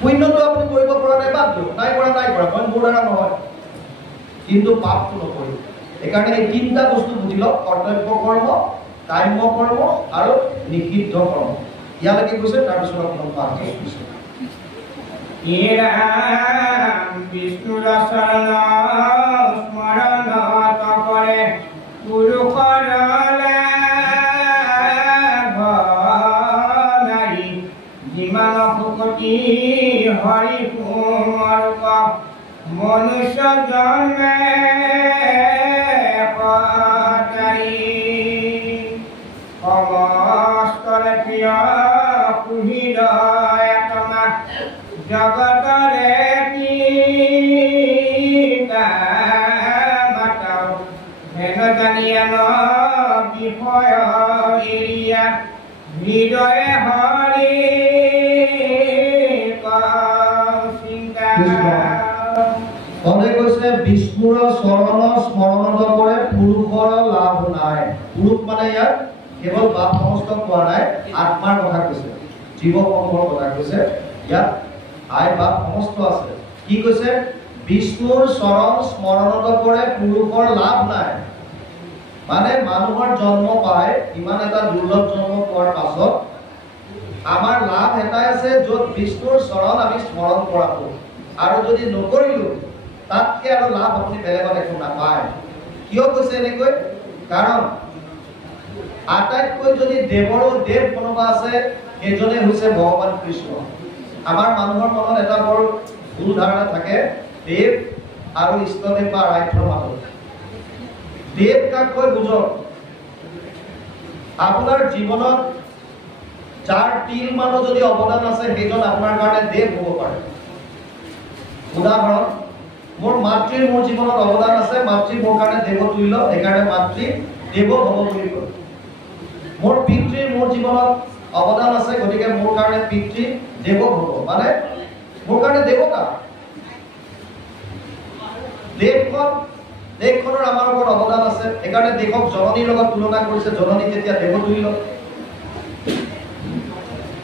পুণ্যটো আপুনি কৰিব পৰা নাই, বাদ দিয়ক, নাই কৰা মই মোৰ দ্বাৰা নহয়, কিন্তু পাপটো নকৰিব। সেইকাৰণে এই তিনিটা বস্তু বুজি লওক, কৰ্তব্য কৰ্ম, কাম্য কৰ্ম আৰু নিষিদ্ধ কৰ্ম। ইয়ালৈকে গৈছে, তাৰপিছত আপোনাক পাঠ কৰিছে। বিষ্ণুৰ চৰণ স্মৰণ কৰে পুৰুষৰ যিমান সুকতি হৰি কুমাৰক মনুষ্য জন্মে সমস্তৰে প্ৰিয় কুহিৰয় আত্মা জগতৰে মাতাও হেন জানিয়া ন বিষয় এৰিয়া হৃদয়ে হৰি কৈছে বিষ্ণুৰ চৰণ স্মৰণ কৰে পুৰুষৰ লাভ নাই। পুৰুষ মানে ইয়াত কেৱল বাপ সমস্ত কোৱা নাই, আত্মাৰ কথা কৈছে, জীৱ সমূহৰ কথা কৈছে। ইয়াত আই বাপ সমস্ত আছে। কি কৈছে? বিষ্ণুৰ চৰণ স্মৰণত কৰে পুৰুষৰ লাভ নাই। মানে মানুহৰ জন্ম পায়, ইমান এটা দুৰ্লভ জন্ম পোৱাৰ পাছত আমাৰ লাভ এটাই আছে, য'ত বিষ্ণুৰ চৰণ আমি স্মৰণ কৰাটো। আৰু যদি নকৰিলো, তাতকে আৰু লাভ আপুনি বেলেগত একো নাপায়। কিয় কৈছে এনেকৈ? কাৰণ আটাইতকৈ যদি দেৱৰো দেৱ কোনোবা আছে, সেইজনে হৈছে ভগৱান কৃষ্ণ। আমাৰ মানুহৰ মনত এটা বৰ ভুল ধাৰণা থাকে, দেৱ আৰু ইষ্টদেৱ বা আৰাধ্যৰ মাজত। দেৱ কাক কয় বুজক। আপোনাৰ জীৱনত যাৰ তিল মানো যদি অৱদান আছে, সেইজন আপোনাৰ কাৰণে দেৱ হ'ব পাৰে। উদাহৰণ, মোৰ মাতৃৰ মোৰ জীৱনত অৱদান আছে, মাতৃ মোৰ কাৰণে দেৱতুল্য, সেইকাৰণে মাতৃ দেৱ হ'ব বুলি কয়। মোৰ পিতৃৰ মোৰ জীৱনত অৱদান আছে, গতিকে মোৰ কাৰণে পিতৃ দেৱ হ'ব, মানে মোৰ কাৰণে দেৱতা। দেশখনৰ আমাৰ ওপৰত অৱদান আছে, সেইকাৰণে দেশক জননীৰ লগত তুলনা কৰিছে, জননী তেতিয়া দেৱতুল্য।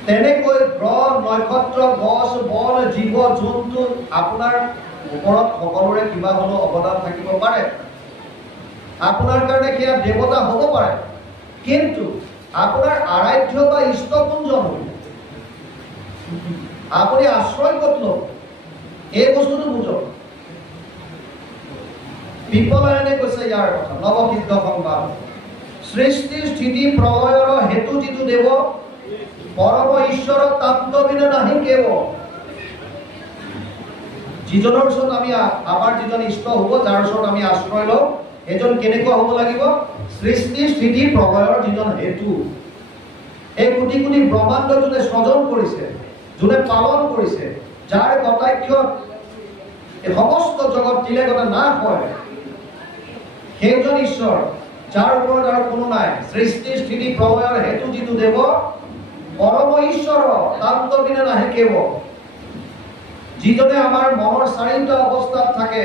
তেনেকৈ গ্ৰহ, নক্ষত্ৰ, গছ, বন, জীৱ, জন্তু, আপোনাৰ ওপৰত সকলোৰে কিবা হ'লেও অৱদান থাকিব পাৰে। আপোনাৰ কাৰণে সেয়া দেৱতা হ'ব পাৰে, কিন্তু আপোনাৰ আৰাধ্য বা ইষ্ট কোনজন? আপুনি আশ্ৰয় ক'ত ল'ব? এই বস্তুটো বুজক। পিপলায়নে কৈছে ইয়াৰ কথা, নৱসিদ্ধ সংবাদ। সৃষ্টি স্থিতি প্ৰলয়ৰ হেতু যিটো দেৱ, পৰম ঈশ্বৰ তাত্ত্ববিনে নাহি কেৱ। যিজনৰ ওচৰত আমি আমাৰ যিজন ইষ্ট হ'ব, যাৰ ওচৰত আমি আশ্ৰয় লওঁ, এজন কেনেকুৱা হ'ব লাগিব? সৃষ্টি স্থিতি প্ৰলয়ৰ যিজন হেতু, এই কোটি কোটি ব্ৰহ্মাণ্ড যোনে সৃজন কৰিছে, যোনে পালন কৰিছে, যাৰ কটাক্ষত এই সমস্ত জগত দিলে গতে নাশ হয়, সেইজন ঈশ্বৰ, যাৰ ওপৰত আৰু কোনো নাই। সৃষ্টি স্থিতি প্ৰলয়ৰ হেতু যিটো দেৱ, পৰম ঈশ্বৰ তাত্ত্ববিনে নাহি কেৱ। যিজনে আমাৰ মনৰ চাৰিটা অৱস্থাত থাকে,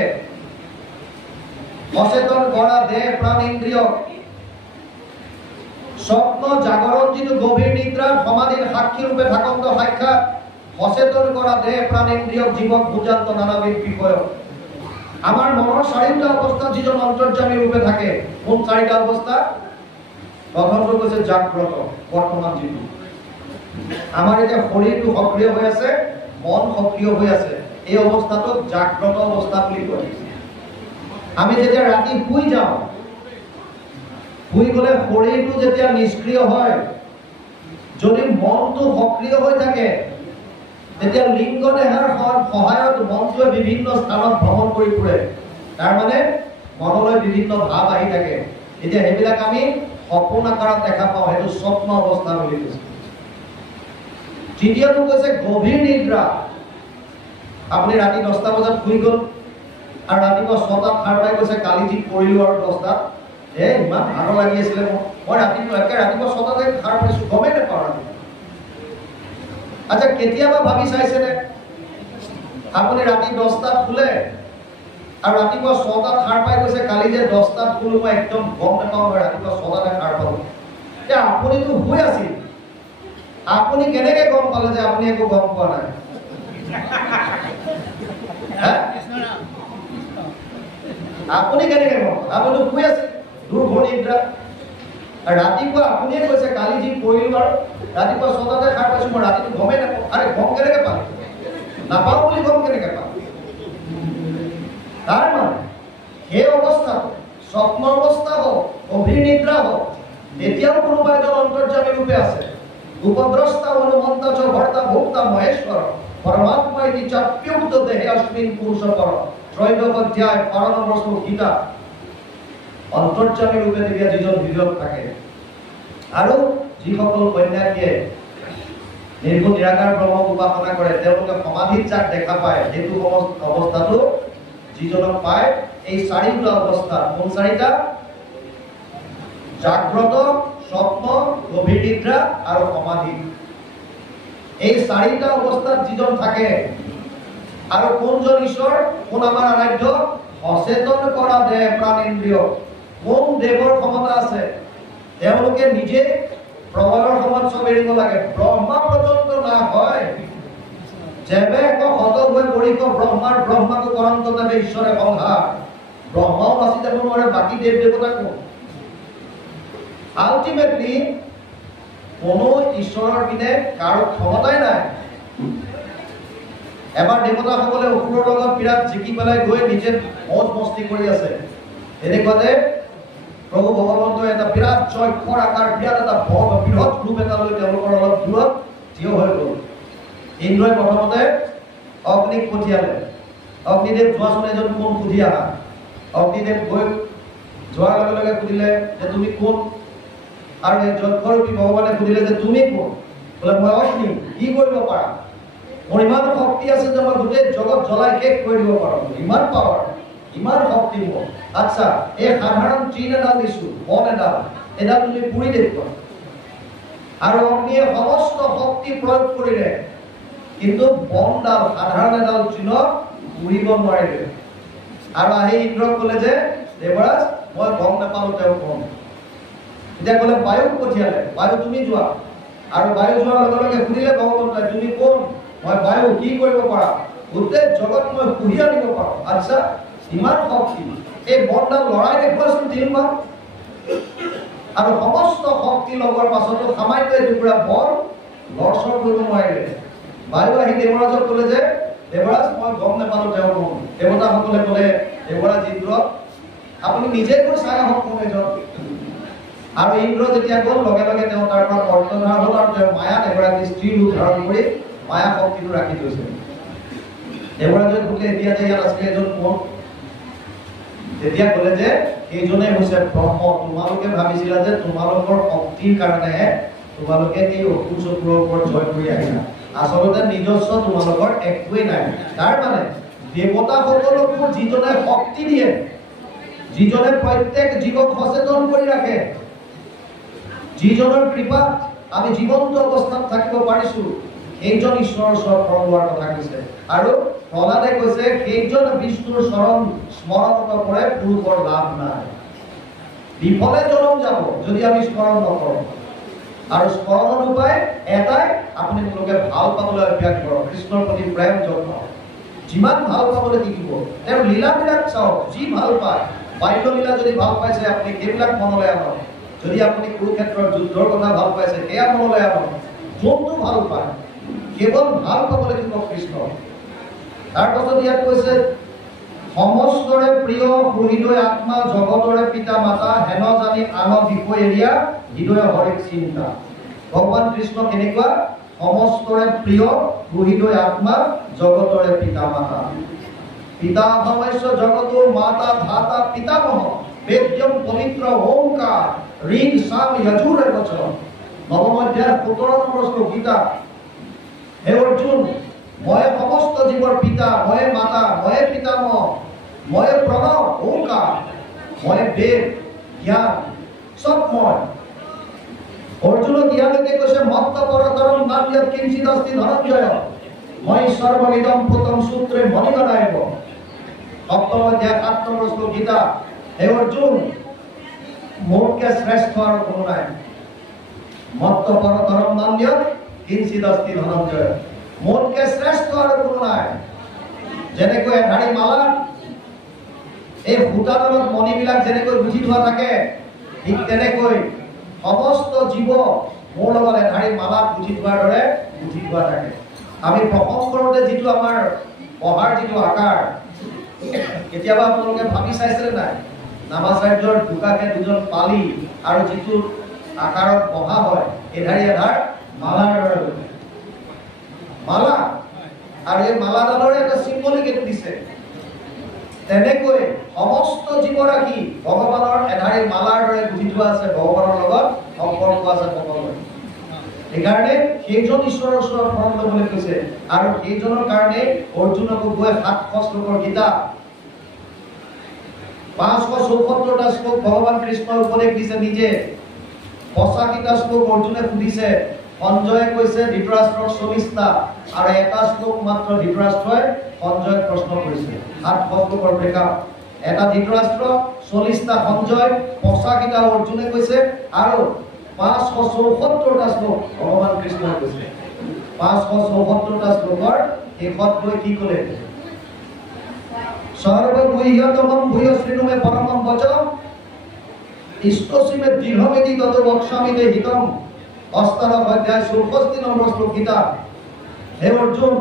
সচেতন কৰা দেহ প্ৰাণ ইন্দ্ৰিয়, স্বপ্ন জাগৰণ যিটো গভীৰ নিদ্ৰা, সমাধিৰ সাক্ষী ৰূপে থাকন্ত সাক্ষাৎ, সচেতন কৰা দেহ প্ৰাণ ইন্দ্ৰিয় জীৱক বুজান্ত নানাবিধ বিষয়। আমাৰ মনৰ চাৰিটা অৱস্থাত যিজন অন্তৰ্যামী ৰূপে থাকে, কোন চাৰিটা অৱস্থা? প্ৰথমটো কৈছে জাগ্ৰত, বৰ্তমান যিটো আমাৰ এতিয়া শৰীৰটো সক্ৰিয় হৈ আছে, মন সক্ৰিয় হৈ আছে, এই অৱস্থাটোক জাগ্ৰত অৱস্থা বুলি কয়। আমি যেতিয়া ৰাতি শুই যাওঁ, শুই গ'লে শৰীৰটো যেতিয়া নিষ্ক্ৰিয় হয়, যদি মনটো সক্ৰিয় হৈ থাকে, তেতিয়া লিংগ দেহাৰ সহায়ত মনটোৱে বিভিন্ন স্থানত ভ্ৰমণ কৰি ফুৰে। তাৰমানে মনলৈ বিভিন্ন ভাৱ আহি থাকে। এতিয়া সেইবিলাক আমি সপোন আকাৰত দেখা পাওঁ, সেইটো স্বপ্ন অৱস্থা বুলি কৈছে। তৃতীয়টো কৈছে গভীৰ নিদ্ৰা। আপুনি ৰাতি 10টা বজাত শুই গ'ল আৰু ৰাতিপুৱা 6টাত সাৰ পাই কৈছে কালি ঠিক কৰিলোঁ আৰু 10টাত, ইমান ভাগৰ লাগি আছিলে মই ৰাতিপুৱা 6টাতে সাৰ পাইছোঁ, গমেই নাপাওঁ ৰাতি। আচ্ছা, কেতিয়াবা ভাবি চাইছেনে আপুনি ৰাতি 10টাত শুলে আৰু ৰাতিপুৱা 6টাত সাৰ পাই কৈছে কালি যে 10টাত শুলো, মই একদম গম নাপাওঁ, ৰাতিপুৱা 6টাতে সাৰ পালোঁ। এতিয়া আপুনিতো শুই আছিল, আপুনি কেনেকে গম পালে যে আপুনি একো গম পোৱা নাই? আপুনি কেনেকৈ গম আপুনি শুই আছে দুৰ্ঘনিদ্ৰা ৰাতিপুৱা আপুনিয়ে কৈছে কালি যি কৰিলো আৰু ৰাতিপুৱা 6টাতে সাৰ পাইছো মই ৰাতিটো গমেই নাপাওঁ আৰে গম কেনেকৈ পালো নাপাওঁ বুলি গম কেনেকৈ পাওঁ তাৰ মানে সেই অৱস্থা স্বপ্ন অৱস্থা হওক অভিনিদ্ৰা হওক এতিয়াও কোনোবা এজন অন্তৰ্যামী ৰূপে আছে উপদ্ৰষ্টা অনুমন্তা চ ভৰ্তা ভোক্তা মহেশ্বৰ পৰমাত্মা ইতি চাপ্যুক্ত দেহে অস্মিন পুৰুষ পৰ ত্ৰয়োদশ অধ্যায় 12 নম্বৰ শ্লোক গীতা অন্তৰ্যামী ৰূপে তেতিয়া যিজন হৃদয়ত থাকে আৰু যিসকল কন্যাকীয়ে নিৰ্গুণ নিৰাকাৰ ব্ৰহ্মক উপাসনা কৰে তেওঁলোকে সমাধিত যাক দেখা পায় সেইটো অৱস্থাটো যিজনক পায় এই চাৰিটা অৱস্থা কোন চাৰিটা জাগ্ৰত স্বপ্ন গভীৰ নিদ্ৰা আৰু সমাধি এই চাৰিটা অৱস্থাত যিজন থাকে আৰু কোনজন ঈশ্বৰ কোন আমাৰ আৰাধ্য সচেতন কৰা দেহ প্ৰাণেন্দ্ৰিয় কোন দেৱৰ ক্ষমতা আছে তেওঁলোকে নিজে প্ৰলয়ৰ সময়ত চব এৰিব লাগে ব্ৰহ্মা পৰ্যন্ত না হয় যেবে এক হতক হৈ পৰিক ব্ৰহ্মাক কৰন্ত দেৱে ঈশ্বৰে সংহাৰ ব্ৰহ্মাও বাচি যাব নোৱাৰে বাকী দেৱ দেৱতা কোন আল্টিমেটলি কোনো ঈশ্বৰৰ পিনে কাৰো ক্ষমতাই নাই এবাৰ দেৱতাসকলে অসুৰৰ লগত বিৰাট জিকি পেলাই গৈ নিজে মৌজ মস্তি কৰি আছে এনেকুৱাতে প্ৰভু ভগৱন্তই এটা বিৰাট জয়ক্ষৰ আকাৰ বিৰাট এটা বৃহৎ ৰূপ এটা লৈ তেওঁলোকৰ অলপ দূৰত থিয় হৈ গ'ল ইন্দ্ৰই প্ৰথমতে অগ্নিক পঠিয়ালে অগ্নিদেৱ যোৱাচোন এজন কোন সুধি আহা অগ্নিদেৱ গৈ যোৱাৰ লগে লগে সুধিলে যে তুমি কোন আৰু এই যজ্ঞৰূপী ভগৱানে সুধিলে যে তুমি কোন বোলে মই অগ্নি কি কৰিব পাৰা মোৰ ইমান শক্তি আছে যে মই গোটেই জগত জ্বলাই শেষ কৰি দিব পাৰোঁ ইমান পাৱাৰ ইমান শক্তি মোৰ আচ্ছা এই সাধাৰণ ট্ৰিন এডাল দিছো বন এডাল তুমি পুৰি দেখুৱা আৰু অগ্নিয়ে সমস্ত শক্তি প্ৰয়োগ কৰিলে কিন্তু বনডাল সাধাৰণ এডাল ট্ৰিনক পুৰিব নোৱাৰিলে আৰু আহি ইন্দ্ৰক ক'লে যে দেৱৰাজ মই গম নাপালো তেওঁ কোন এতিয়া ক'লে বায়ুক পঠিয়ালে বায়ু তুমি যোৱা আৰু বায়ু যোৱাৰ লগে লগে সুধিলে ভগৱন্তই তুমি কোন মই বায়ু কি কৰিব পাৰা গোটেই জগত মই কঢ়িয়াই আনিব পাৰোঁ আচ্ছা ইমান শক্তি এই বনডাল লৰাই দেখুৱাচোন 3 বাৰ আৰু সমস্ত শক্তি লগৰ পাছতো সামান্য এটুকুৰা বন লৰচৰ কৰিব নোৱাৰিলে বায়ু আহি দেৱৰাজক ক'লে যে দেৱৰাজ মই গম নাপালো তেওঁ কোন দেৱতাসকলে ক'লে দেৱৰাজ ইন্দ্ৰ আপুনি নিজে গৈ চাই আহক কোন এজন আৰু ইন্দ্ৰ যেতিয়া গ'ল লগে লগে তেওঁ তাৰ পৰা কৰ্তধাৰ হ'ল আৰু তেওঁ মায়াত এগৰাকী স্ত্ৰী ৰূপ ধাৰণ কৰি মায়া শক্তিটো ৰাখি থৈছে দেৱৰাজে সুধিলে এতিয়া যে ইয়াত আছিলে এজন কোন তেতিয়া ক'লে যে এইজনে হৈছে ব্ৰহ্ম তোমালোকে ভাবিছিলা যে তোমালোকৰ শক্তিৰ কাৰণেহে তোমালোকে এই অসুৰ চক্ৰৰ ওপৰত জয় কৰি আহিলা আচলতে নিজস্ব তোমালোকৰ একোৱেই নাই তাৰ মানে দেৱতাসকলকো যিজনে শক্তি দিয়ে যিজনে প্ৰত্যেক জীৱক সচেতন কৰি ৰাখে যিজনৰ কৃপাত আমি জীৱন্ত অৱস্থাত থাকিব পাৰিছো সেইজন ঈশ্বৰৰ ওচৰত পৰলোৱাৰ কথা কৈছে আৰু প্ৰহ্লাদে কৈছে সেইজন বিষ্ণুৰ চৰণ স্মৰণ নকৰে পুৰুষৰ লাভ নাই বিফলে জনম যাব যদি আমি স্মৰণ নকৰোঁ আৰু স্মৰণৰ উপায় এটাই আপুনি তেওঁলোকে ভাল পাবলৈ অভ্যাস কৰক কৃষ্ণৰ প্ৰতি প্ৰেম যত্ন যিমান ভাল পাবলৈ শিকিব তেওঁৰ লীলাবিলাক চাওক যি ভাল পায় বাল্য লীলা যদি ভাল পাইছে আপুনি সেইবিলাক মনলৈ আনক যদি আপুনি কুৰুক্ষেত্ৰৰ যুদ্ধৰ কথা ভাল পাইছে সেয়া মনলৈ আনক যোনটো ভাল পায় কেৱল ভাল পাবলৈ শিকক কৃষ্ণ তাৰ পাছত ইয়াত কৈছে সমস্তৰে প্ৰিয় হৃদয় আত্মা জগতৰে পিতা মাতা হেন জানি আন বিষয় এৰিয়া হৃদয় হৰিক চিন্তা ভগৱান কৃষ্ণ কেনেকুৱা সমস্তৰে প্ৰিয় হৃদয় আত্মা জগতৰে পিতা মাতা পিতা ভমস্য জগতো মাতা ধাতা পিতামহ বেদ্যম পবিত্ৰ ওংকাৰ ঋং সাম যজুৰ বচন নৱম অধ্যায় 17 নম্বৰ শ্লোক গীতা হে অৰ্জুন মই সমস্ত জীৱৰ পিতা মই মাতা মই পিতামহ মই প্ৰণৱ ওংকাৰ মই বেদ জ্ঞান সব মই অৰ্জুনক ইয়ালৈকে কৈছে মত্ত পৰতৰম নান্যৎ কিঞ্চিৎ অস্তি ধনঞ্জয় মই সৰ্ববিদম পুতম সূত্ৰে মণিগণায়ব সপ্তম অধ্যায় 7 নম্বৰ শ্লোক গীতা হে অৰ্জুন মোতকে শ্ৰেষ্ঠ আৰু কোনো নাই মত্ত পৰতৰম নান্যৎ কিঞ্চিৎ অস্তি ধনঞ্জয় মোতকে শ্ৰেষ্ঠ আৰু কোনো নাই। যেনেকৈ এধাৰি মালা এই সূতাডালত মণিবিলাক যেনেকৈ গুঠি থোৱা থাকে, ঠিক তেনেকৈ সমস্ত জীৱ মোৰ লগত এধাৰি মালাত গুঠি থোৱাৰ দৰে গুঠি থোৱা থাকে। আমি প্ৰসংগ কৰোঁতে যিটো আমাৰ পঢ়াৰ যিটো আকাৰ, কেতিয়াবা আপোনালোকে ভাবি চাইছিলে নাই? নামাচাৰ্যৰ দুকাকে দুজন পালি আৰু যিটো আকাৰত পঢ়া হয়, এধাৰি এধাৰ মালাৰ দৰে মালা, আৰু এই মালাডালৰে এটা চিম্বলিক এইটো দিছে। তেনেকৈ সমস্ত জীৱৰাশি ভগৱানৰ এধাৰি মালাৰ দৰে গুঠি থোৱা আছে, ভগৱানৰ লগত সম্পৰ্ক আছে সকলোৰে। সেইকাৰণে সেইজন ঈশ্বৰৰ ওচৰত শৰণ ল'বলৈ কৈছে, আৰু সেইজনৰ কাৰণে অৰ্জুনকো গৈ 700 শ্লোকৰ গীতা 574টা শ্লোক ভগৱান কৃষ্ণই উপদেশ দিছে নিজে। 85টা শ্লোক অৰ্জুনে সুধিছে, সঞ্জয়ে কৈছে ধৃতৰাষ্ট্ৰক 40টা, আৰু এটা শ্লোক মাত্ৰ ধৃতৰাষ্ট্ৰই সঞ্জয়ক প্ৰশ্ন কৰিছে। 700 শ্লোকৰ ব্ৰেকআপ। এটা ধৃতৰাষ্ট্ৰ, 40টা সঞ্জয়, 85টা অৰ্জুনে কৈছে, আৰু 574টা শ্লোক ভগৱান কৃষ্ণই কৈছে। 574টা শ্লোকৰ শেষত গৈ কি ক'লে? সৰ্বগুহ্যতমম ভূয়শ্ৰীনুমে পৰমম বচম ইষ্টসীমে দৃঢ়মেদি তত বক্সামিতে হিতম। 8 অধ্যায় 64 নম্বৰ শ্লোক গীতা। হে অৰ্জুন,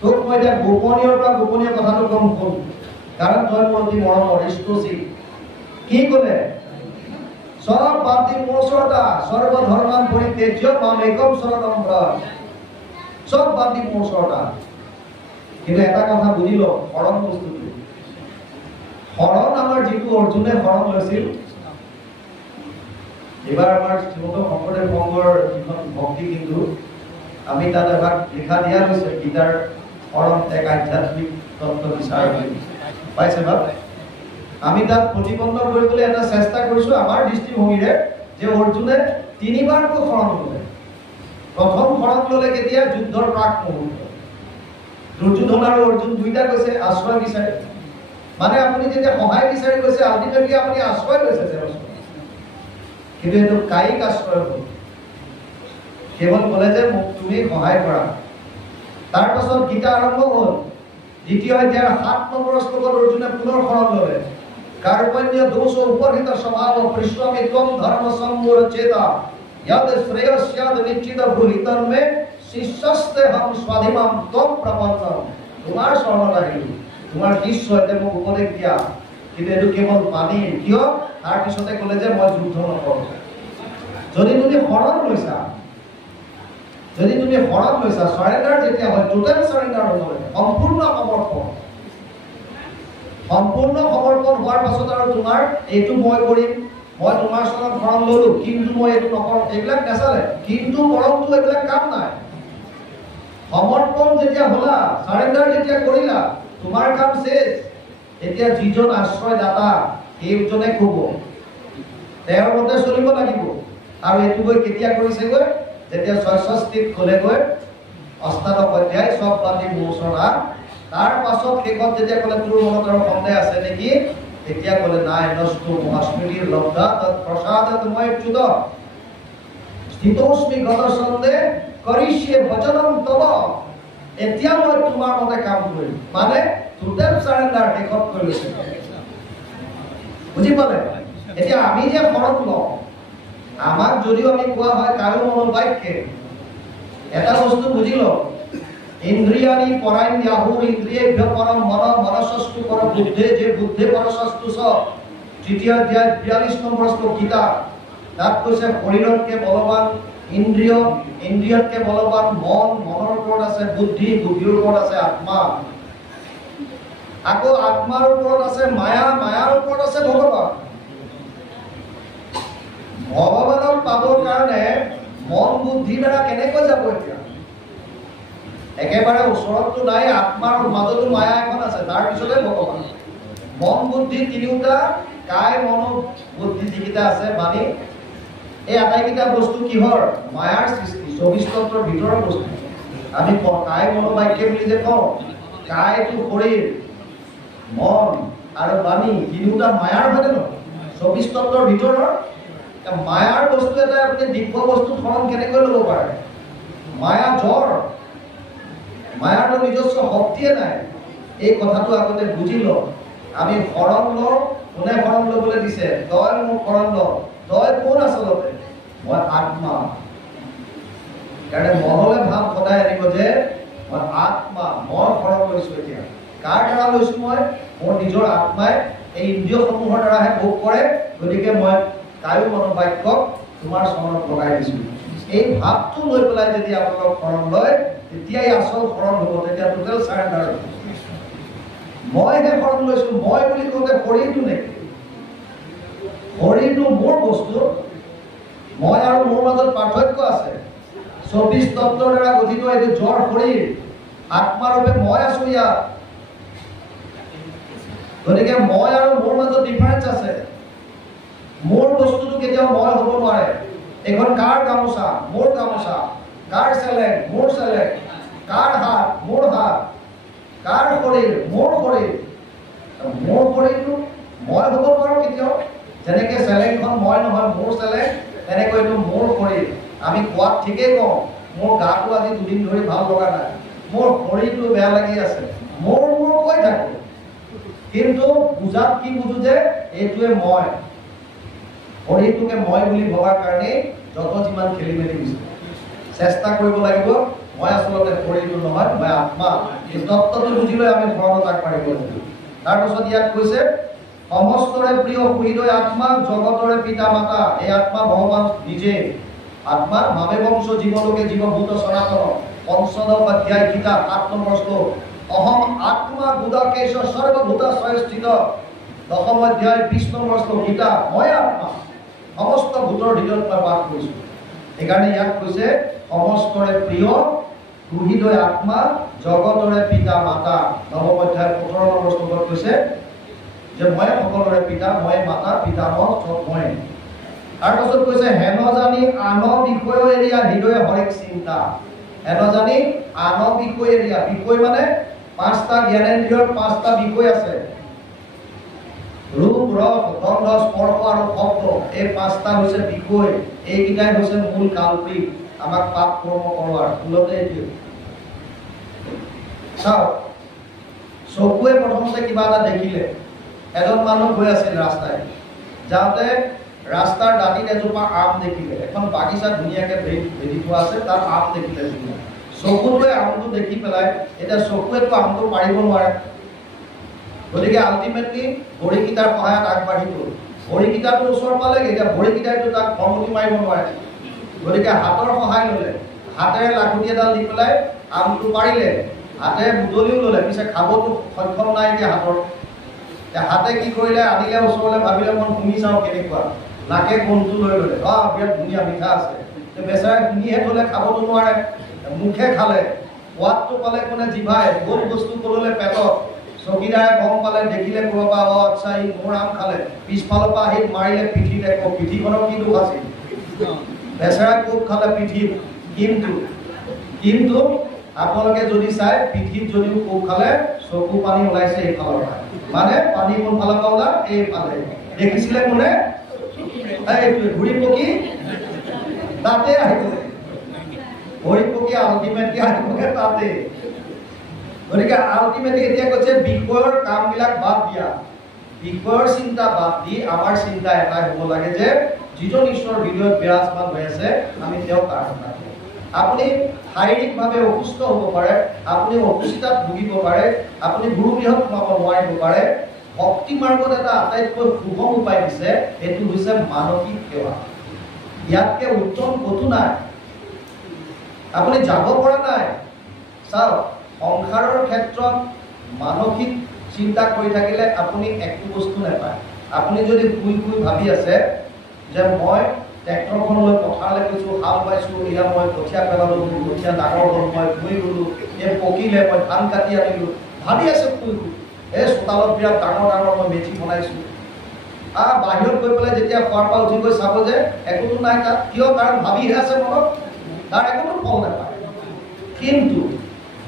তোক মই এতিয়া গোপনীয়ৰ পৰা গোপনীয় কথাটো কম শুন, কাৰণ তই মোৰ অতি মৰমৰ ইষ্টসী। কি ক'লে? সব বাদ দি মোৰ ওচৰত আহ, সৰ্বধৰ্মান পৰিত্যাজ্য মাম একম শৰণম ব্ৰজ। সব বাদ দি মোৰ ওচৰত আহ। কিন্তু এটা কথা বুঝি ল, শৰণ বস্তুটো, শৰণ আমাৰ যিটো অৰ্জুনে শৰণ লৈছিল, এবাৰ আমাৰ শ্ৰীমন্ত শংকৰদেৱ সংঘৰ যিখন ভক্তি, কিন্তু আমি তাত এভাগ লিখা দিয়া হৈছে গীতাৰ শৰণ এক আধ্যাত্মিক তত্ত্ব বিচাৰ পাইছে ভাব। আমি তাত প্ৰতিবন্ধ কৰিবলৈ এটা চেষ্টা কৰিছোঁ আমাৰ দৃষ্টিভংগীৰে, যে অৰ্জুনে 3বাৰকৈ শৰণ ল'লে। প্ৰথম শৰণ ল'লে কেতিয়া? যুদ্ধৰ প্ৰাক মুহূৰ্ত। দুৰ্যোধন আৰু অৰ্জুন দুইটা কৈছে আশ্ৰয় বিচাৰে, মানে আপুনি যেতিয়া সহায় বিচাৰি গৈছে, আল্টিমেটলি আপুনি আশ্ৰয় লৈছে যে, কিন্তু এইটো কায়িক আশ্ৰয় হ'ল। কেৱল ক'লে যে মোক তুমি সহায় কৰা। তাৰ পাছত গীতা আৰম্ভ হ'ল। দ্বিতীয় অধ্যায়ৰ 7 নম্বৰ শ্লোকত অৰ্জুনে পুনৰ শৰণ ল'লে। কাৰ্পণ্য দোষ উপহিত স্বভাৱ পৃষ্ঠমে ত্বম ধৰ্ম সম্মূঢ় চেতা যদ শ্ৰেয়স্যাদ নিশ্চিত ব্ৰুহিতন মে শিষ্যস্তে হম স্বাধিমাম ত্বম প্ৰপন্নম। তোমাৰ শৰণত আহিলো, তোমাৰ শিষ্য, এতিয়া মোক উপদেশ দিয়া, কিন্তু এইটো কেৱল পানী। কিয়? তাৰ পিছতে ক'লে যে মই যুদ্ধ নকৰোঁ। যদি তুমি শৰণ লৈছা, সাৰেণ্ডাৰ যেতিয়া হয়, টোটেল সাৰেণ্ডাৰ হ'ব লাগে, সম্পূৰ্ণ সমৰ্পণ। সম্পূৰ্ণ সমৰ্পণ হোৱাৰ পাছত আৰু তোমাৰ এইটো মই কৰিম, মই তোমাৰ চৰণত শৰণ ল'লো, কিন্তু মই এইটো নকৰোঁ, এইবিলাক নাচালে। কিন্তু পৰমটো এইবিলাক কাম নাই। সমৰ্পণ যেতিয়া হ'লা, সাৰেণ্ডাৰ যেতিয়া কৰিলা, তোমাৰ কাম শেষ। এতিয়া যিজন আশ্ৰয়দাতা সেইজনে ক'ব, তেওঁৰ মতে চলিব লাগিব। আৰু এইটো গৈ কেতিয়া কৰিছেগৈ? যেতিয়া 66ত ক'লেগৈ 8 অধ্যায় সব বাদ দি মোৰ ওচৰত আহ। তাৰ পাছত শেষত যেতিয়া ক'লে তোৰ মনত আৰু সন্দেহ আছে নেকি, তেতিয়া ক'লে নাই, নষ্টু মহাস্মৃতিৰ লব্ধা তৎ প্ৰসাদত মই চ্যুত স্থিতোস্মি গত সন্দেহ কৰিষ্যে বচনম তব। এতিয়া মই তোমাৰ মতে কাম কৰিম, মানে টোটেল সাৰেণ্ডাৰ শেষত কৰিছে। বুজি পালে? এতিয়া আমি যে শৰণ লওঁ, আমাক যদিও আমি কোৱা হয় কায়ো মনোবাক্যে, এটা বস্তু বুজি লওক, ইন্দ্ৰিয়ানি পৰাইন্যাহুৰ ইন্দ্ৰিয়েভ্য পৰম মন মনসস্তু পৰ বুদ্ধে যে বুদ্ধে পৰসস্তু স। 3 অধ্যায় 42 নম্বৰ শ্লোক গীতা। তাত কৈছে শৰীৰতকে বলৱান ইন্দ্ৰিয়, ইন্দ্ৰিয়তকে বলৱান মন, মনৰ ওপৰত আছে বুদ্ধি, বুদ্ধিৰ ওপৰত আছে আত্মা, আকৌ আত্মাৰ ওপৰত আছে মায়া, মায়াৰ ওপৰত আছে ভগৱান। ভগৱানক পাবৰ কাৰণে মন বুদ্ধি দ্বাৰা কেনেকৈ যাব? এতিয়া একেবাৰে ওচৰততো নাই, আত্মাৰ মাজতো মায়া এখন আছে, তাৰ পিছতে ভগৱান। মন বুদ্ধি তিনিওটা, কায় মন বুদ্ধি যিকেইটা আছে বাণী, এই আটাইকেইটা বস্তু কিহৰ? মায়াৰ সৃষ্টি, 24 তত্ত্বৰ ভিতৰৰ বস্তু। আমি কায় মনোবাক্য বুলি যে কওঁ, কায়টো শৰীৰ, মন আৰু বাণী তিনিওটা মায়াৰ হয়নে নহয়? 24 তত্ত্বৰ ভিতৰৰ মায়াৰ বস্তু এটা আপুনি দিব্য বস্তু শৰণ কেনেকৈ ল'ব পাৰে? মায়া জ্বৰ, মায়াৰ নিজস্ব শক্তিয়ে নাই। এই কথাটো আগতে বুজি ল। আমি শৰণ লওঁ, কোনে শৰণ ল'বলৈ দিছে? তই মোক শৰণ ল। তই কোন আচলতে? মই আত্মা। কাৰণে মনলৈ ভাৱ সদায় আনিব যে মই আত্মা, মই শৰণ লৈছোঁ। এতিয়া কাৰ দ্বাৰা লৈছোঁ? মই মোৰ নিজৰ আত্মাই এই ইন্দ্ৰিয়সমূহৰ দ্বাৰাহে ভোগ কৰে। গতিকে মই কায়ো মনোবাক্যক তোমাৰ চৰণত লগাই দিছোঁ। এই ভাৱটো লৈ পেলাই যদি আপোনালোক শৰণ লয়, তেতিয়াই আচল শৰণ হ'ব। তেতিয়া টোটেল চাৰেণ্ডাৰ হ'ব। মইহে শৰণ লৈছোঁ। মই বুলি কওঁতে শৰীৰটো নেকি? শৰীৰটো মোৰ বস্তু। মই আৰু মোৰ মাজত পাৰ্থক্য আছে। 24 তত্ত্বৰ দ্বাৰা গঠিত এইটো জড় শৰীৰ। আত্মাৰূপে মই আছোঁ ইয়াত। গতিকে মই আৰু মোৰ মাজত ডিফাৰেঞ্চ আছে। মোৰ বস্তুটো কেতিয়াও মই হ'ব নোৱাৰে। এখন কাৰ গামোচা? মোৰ গামোচা। কাৰ চেলেং? মোৰ চেলেং। কাৰ হাত? মোৰ হাত। কাৰ শৰীৰ? মোৰ শৰীৰ। মোৰ শৰীৰটো মই হ'ব নোৱাৰো কেতিয়াও। যেনেকৈ চেলেংখন মই নহয়, মোৰ চেলেং, তেনেকৈ এইটো মোৰ শৰীৰ। আমি কোৱাত ঠিকেই কওঁ, মোৰ গাটো আজি 2 দিন ধৰি ভাল লগা নাই, মোৰ শৰীৰটো বেয়া লাগি আছে, মোৰ কৈ থাকো। কিন্তু বুজাত কি বুজো যে এইটোৱে মই। শৰীৰটোকে মই বুলি ভবাৰ কাৰণে যত যিমান খেলি মেলি গৈছে। চেষ্টা কৰিব লাগিব মই আচলতে শৰীৰটো নহয়, মই আত্মা। এই তত্ত্বটো বুজি লৈ আমি শৰণত আগবাঢ়িব লাগিব। তাৰপিছত ইয়াত কৈছে সমস্তৰে প্ৰিয় সুহৃদয় আত্মা, জগতৰে পিতা মাতা। এই আত্মা ভগৱান নিজে। আত্মা ভাবে বংশ জীৱলোকে জীৱভূত সনাতন। পঞ্চদশ অধ্যায় গীতা 7 নম্বৰ শ্লোক। অহম আত্মা গুদাকেশ সৰ্বভূতাশ্ৰয়ে স্থিত। 10ম অধ্যায় 20 নম্বৰ শ্লোক গীতা। মই আত্মা, সমস্ত ভূতৰ হৃদয়ত মই বাস কৰিছোঁ। সেইকাৰণে ইয়াক কৈছে সমস্তৰে প্ৰিয় সুহৃদয় আত্মা, জগতৰে পিতা মাতা। 9ম অধ্যায় 15 নম্বৰ শ্লোকত কৈছে যে মই সকলোৰে পিতা, মই মাতা, পিতামহ চব মই। তাৰপাছত কৈছে হেন জানি আন বিষয় এৰিয়া হৃদয় হৰেক চিন্তা। হেন জানি আন বিষয় এৰিয়া। বিষয় মানে 5টা জ্ঞানেন্দ্ৰিয়ৰ 5টা বিষয় আছে। ৰূপ, ৰস, গন্ধ, স্পৰ্শ আৰু শব্দ। এই 5টা হৈছে বিষয়। এইকেইটাই হৈছে মূল কালপিক আমাক পাপ কৰ্ম কৰোৱাৰ। মূলতে এইটোৱে। চাওক, চকুৱে প্ৰথমতে কিবা এটা দেখিলে। এজন মানুহ গৈ আছিল ৰাস্তায়, যাওঁতে ৰাস্তাৰ দাঁতিত এজোপা আম দেখিলে। এখন বাগিচা ধুনীয়াকৈ ভেটি থোৱা আছে, তাত আম দেখিলে ধুনীয়া। চকুটোৱে আমটো দেখি পেলাই, এতিয়া চকুৱেতো আমটো পাৰিব নোৱাৰে। গতিকে আল্টিমেটলি ভৰিকেইটাৰ সহায়ত আগবাঢ়ি গ'ল। ভৰিকেইটাটো ওচৰ পালেগৈ, এতিয়া ভৰিকেইটাইতো তাক ভৰমুতি মাৰিব নোৱাৰে। গতিকে হাতৰ সহায় ল'লে। হাতেৰে লাখুটি এডাল দি পেলাই আমটো পাৰিলে। হাতেৰে বুটলিও ল'লে, পিছে খাবতো সক্ষম নাই এতিয়া হাতৰ। হাতে কি কৰিলে, আনিলে ওচৰলৈ, ভাবিলে মই শুনি চাওঁ কেনেকুৱা। নাকে গোন্ধটো লৈ ল'লে। বিৰাট ধুনীয়া, মিঠা আছে। বেচাৰে শুনিহে থ'লে, খাবতো নোৱাৰে। মুখে খালে, সোৱাদটো পালে কোনে? জিভাই। গোল বস্তু ক'ললে পেটত। চকীদাৰে গম পালে, দেখিলে ক'ৰবাৰ পৰা, আচ্ছা ই মোৰ আম খালে। পিছফালৰ পৰা আহি মাৰিলে পিঠিত। পিঠিখনৰ কি দুখ আছিল? বেচাৰাই কোব খালে পিঠিত। কিন্তু আপোনালোকে যদি চাই, পিঠিত যদিও কোব খালে, চকু পানী ওলাইছে এইফালৰ পৰা। মানে পানী কোনফালৰ পৰা ওলা? এইফালে। দেখিছিলে কোনে? ঘূৰি পকি তাতে আহিব। ঘূৰি পকি আল্টিমেটলি আহিবগে তাতে। গতিকে আল্টিমেটলি এতিয়া কৈছে বিষয়ৰ কামবিলাক বাদ দিয়া। বিষয়ৰ চিন্তা বাদ দি আমাৰ চিন্তা এটাই হ'ব লাগে যে যিজন ঈশ্বৰ হৃদয়ত বিৰাজমান হৈ আছে, আমি তেওঁক আৰাধনা কৰোঁ। আপুনি শাৰীৰিকভাৱে অসুস্থ হ'ব পাৰে, আপুনি অসুস্থতাত ভুগিব পাৰে, আপুনি গুৰু গৃহত সোমাব নোৱাৰিব পাৰে। ভক্তি মাৰ্গত এটা আটাইতকৈ সুগম উপায় দিছে, সেইটো হৈছে মানসিক সেৱা। ইয়াতকৈ উত্তম ক'তো নাই। আপুনি যাব পৰা নাই। চাওক, সংসাৰৰ ক্ষেত্ৰত মানসিক চিন্তা কৰি থাকিলে আপুনি একো বস্তু নাপায়। আপুনি যদি শুই ভাবি আছে যে মই ট্ৰেক্টৰখন লৈ পথাৰলৈ গৈছোঁ, হাল বাইছোঁ, এয়া মই কঠীয়া পেলালোঁ, কঠীয়া ডাঙৰ হ'ল, মই ভুই ৰুলোঁ, এই পকিলে, মই ধান কাটি আনিলোঁ, ভাবি আছে শুই। এই চোতালত বিৰাট ডাঙৰ মই মেথি বনাইছোঁ। বাহিৰত গৈ পেলাই যেতিয়া খোৱাৰ পৰা উঠি গৈ চাব যে একোতো নাই তাত। কিয়? কাৰণ ভাবিহে আছে মনত, তাৰ একোতো ফল নাপায়। কিন্তু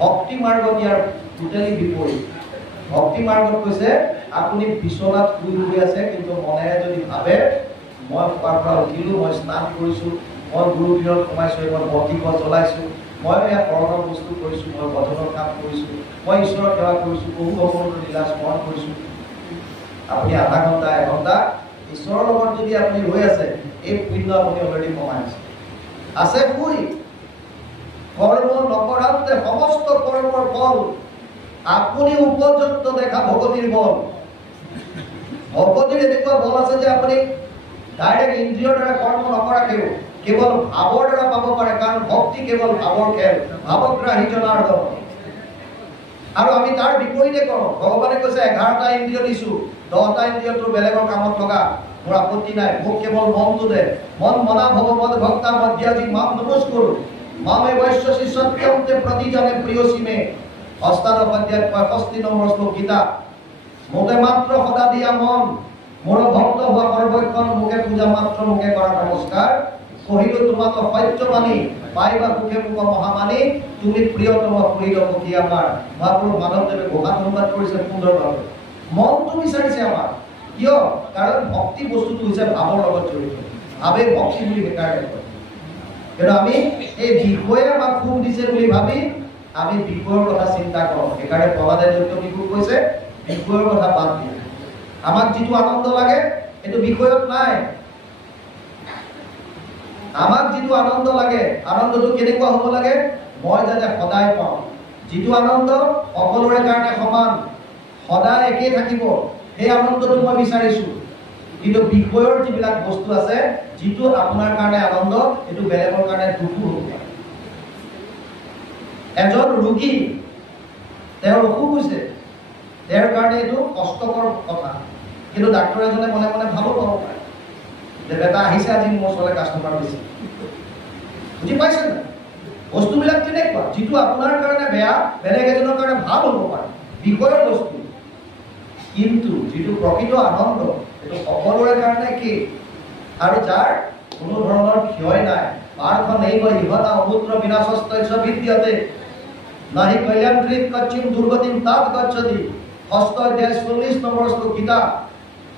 ভক্তি মাৰ্গত ইয়াৰ টোটেলি বিপৰীত। ভক্তি মাৰ্গত কৈছে আপুনি বিচনাত শুই আছে, কিন্তু মনেৰে যদি ভাবে মই খোৱাৰ পৰা উঠিলোঁ, মই স্নান কৰিছোঁ, মই গুৰু গৃহত সোমাইছোঁ, মই বন্তি গছ জ্বলাইছোঁ, মই ইয়াত কৰণৰ বস্তু কৰিছোঁ, মই ভজনৰ কাম কৰিছোঁ, মই ঈশ্বৰৰ সেৱা কৰিছোঁ, বহু ভগৱানৰ লীলা স্মৰণ কৰিছোঁ। আপুনি আধা ঘণ্টা এঘণ্টা ঈশ্বৰৰ লগত যদি আপুনি ৰৈ আছে, এই পুণ্য আপুনি অলৰেডি কমাই আছে শুই কৰ্ম নকৰাতে সমস্ত কৰ্মৰ ফল আপুনি উপযুক্ত দেখা ভগৱতীৰ বল। ভগৱতীৰ এনেকুৱা বল আছে যে আপুনি ডাইৰেক্ট ইন্দ্ৰিয়ৰ দ্বাৰা কৰ্ম নকৰাকেও কেৱল ভাৱৰ দ্বাৰা পাব পাৰে, কাৰণ ভক্তি কেৱল ভাৱৰ খেল, ভাৱগ্ৰাহী জনাৰ্দন। আৰু আমি তাৰ বিপৰীতে কৰোঁ। ভগৱানে কৈছে 11টা ইন্দ্ৰিয় দিছো, 10টা ইন্দ্ৰিয় তোৰ বেলেগৰ কামত লগা, মোৰ আপত্তি নাই, মোক কেৱল মনটো দে। মন মনা ভগৱত ভক্তা মধ্যাজি মাম নমস্কুৰ মামে বৈশ্যসি সত্যন্তে প্ৰতিজনে প্ৰিয়সীমে। অষ্টাদশ অধ্যায় 65 নম্বৰ শ্লোক গীতা। মোকে মাত্ৰ সদা দিয়া মন, মোৰ ভক্ত হোৱা সৰ্বক্ষণ, মোকে পূজা মাত্ৰ মোকে কৰা নমস্কাৰ। কহিলো তোমাক সত্য মানি পাইবা সুখে মুখ মহামানী, তুমি প্ৰিয়তম প্ৰিয় সখী আমাৰ। মহাপুৰুষ মাধৱদেৱে ঘোষা অনুবাদ কৰিছে সুন্দৰভাৱে। মনটো বিচাৰিছে আমাৰ, কিয়? কাৰণ ভক্তি বস্তুটো হৈছে ভাৱৰ লগত জড়িত, ভাৱে ভক্তি বুলি সেইকাৰণে কয়। কিন্তু আমি এই বিষয়ে আমাক সুখ দিছে বুলি ভাবি আমি বিষয়ৰ কথা চিন্তা কৰোঁ। সেইকাৰণে প্ৰহ্লাদে দৈত্য ভিক্ষুক কৈছে বিষয়ৰ কথা বাদ দিয়া। আমাক যিটো আনন্দ লাগে সেইটো বিষয়ত নাই। আমাক যিটো আনন্দ লাগে, আনন্দটো কেনেকুৱা হ'ব লাগে? মই যাতে সদায় পাওঁ। যিটো আনন্দ সকলোৰে কাৰণে সমান, সদায় একেই থাকিব, সেই আনন্দটো মই বিচাৰিছোঁ। কিন্তু বিষয়ৰ যিবিলাক বস্তু আছে, যিটো আপোনাৰ কাৰণে আনন্দ, এইটো বেলেগৰ কাৰণে দুখো হ'ব পাৰে। এজন ৰোগী, তেওঁৰ অসুখ হৈছে, তেওঁৰ কাৰণে এইটো কষ্টকৰ কথা, কিন্তু ডাক্তৰ এজনে মনে মনে ভালো পাব পাৰে যে বেটা আহিছে আজি মোৰ ওচৰলৈ কাষ্টমাৰ বেছি। বুজি পাইছে নাই? বস্তুবিলাক তেনেকুৱা, যিটো আপোনাৰ কাৰণে বেয়া বেলেগ এজনৰ কাৰণে ভাল হ'ব পাৰে, বিষয়ৰ বস্তু। কিন্তু যিটো প্ৰকৃত আনন্দ, সেইটো সকলোৰে কাৰণে কি? আৰু যাৰ কোনো ধৰণৰ ক্ষয় নাই। পাৰ্থ নৈব ইহনা অমূত্ৰ বিনাশস্তস্য বিদ্যতে নাহি কল্যাণকৃত কচ্ছিম দুৰ্গতিম তাত গচ্ছতি। 6ষ্ঠ অধ্যায় 40 নম্বৰ শ্লোক গীতা।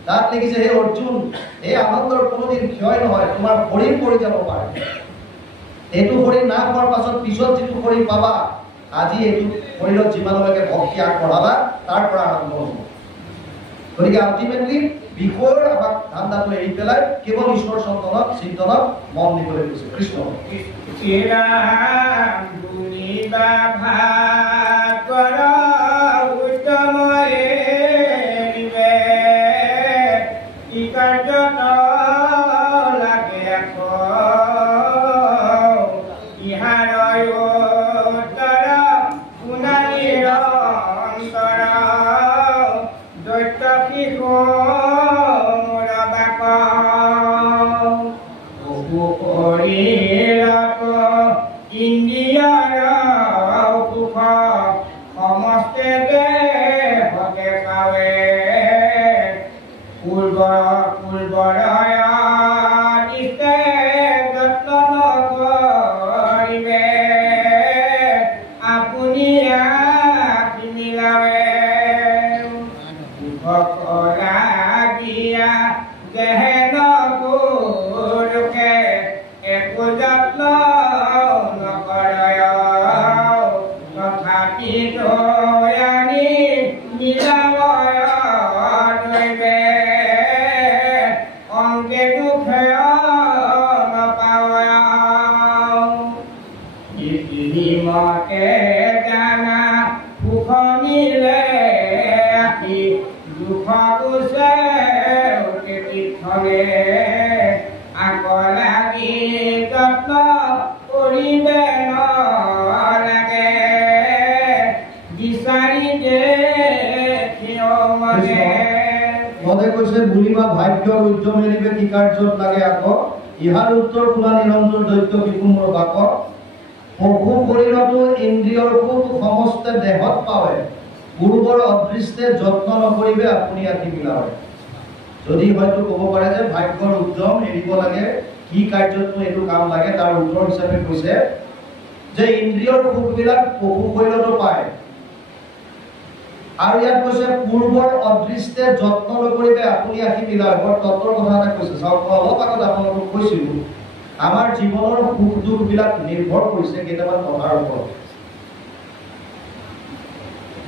তাত লিখিছে, হে অৰ্জুন, এই আনন্দৰ কোনোদিন ক্ষয় নহয়। তোমাৰ শৰীৰ পৰি যাব পাৰে, এইটো শৰীৰ নাশ হোৱাৰ পাছত পিছত যিটো শৰীৰ পাবা, আজি এইটো শৰীৰত যিমানলৈকে ভক্তি আগবঢ়াবা তাৰ পৰা আৰম্ভ হ'ব। গতিকে আল্টিমেটলি বিষয়ৰ আমাক ধান্দাটো এৰি পেলাই কেৱল ঈশ্বৰ চিন্তনত মন দিবলৈ কৈছে কৃষ্ণ। ভাগ্যৰ উদ্যম এৰিবে কি কাৰ্যত লাগে আকৌ, ইহাৰ উত্তৰ পুৰা নিৰন্তৰ দৈত্য বিকুমৰ বাক। পশু শৰীৰতো ইন্দ্ৰিয়ৰ সুখ সমস্তে দেহত পাৱে, পূৰ্বৰ অদৃষ্টে যত্ন নকৰিবে আপুনি আতি মিলাৱে। যদি হয়তো ক'ব পাৰে যে ভাগ্যৰ উদ্যম এৰিব লাগে, কি কাৰ্যতনো এইটো কাম লাগে, তাৰ উত্তৰ হিচাপে কৈছে যে ইন্দ্ৰিয়ৰ সুখবিলাক পশু শৰীৰতো পায়। আৰু ইয়াত কৈছে পূৰ্বৰ অদৃষ্টে যত্ন নকৰিবে আপুনি আহি মিলাৱে। বৰ তত্ত্বৰ কথা এটা কৈছে। চাওক, অলপ আগত আপোনালোকক কৈছিলোঁ আমাৰ জীৱনৰ সুখ দুখবিলাক নিৰ্ভৰ কৰিছে কেইটামান কথাৰ ওপৰত।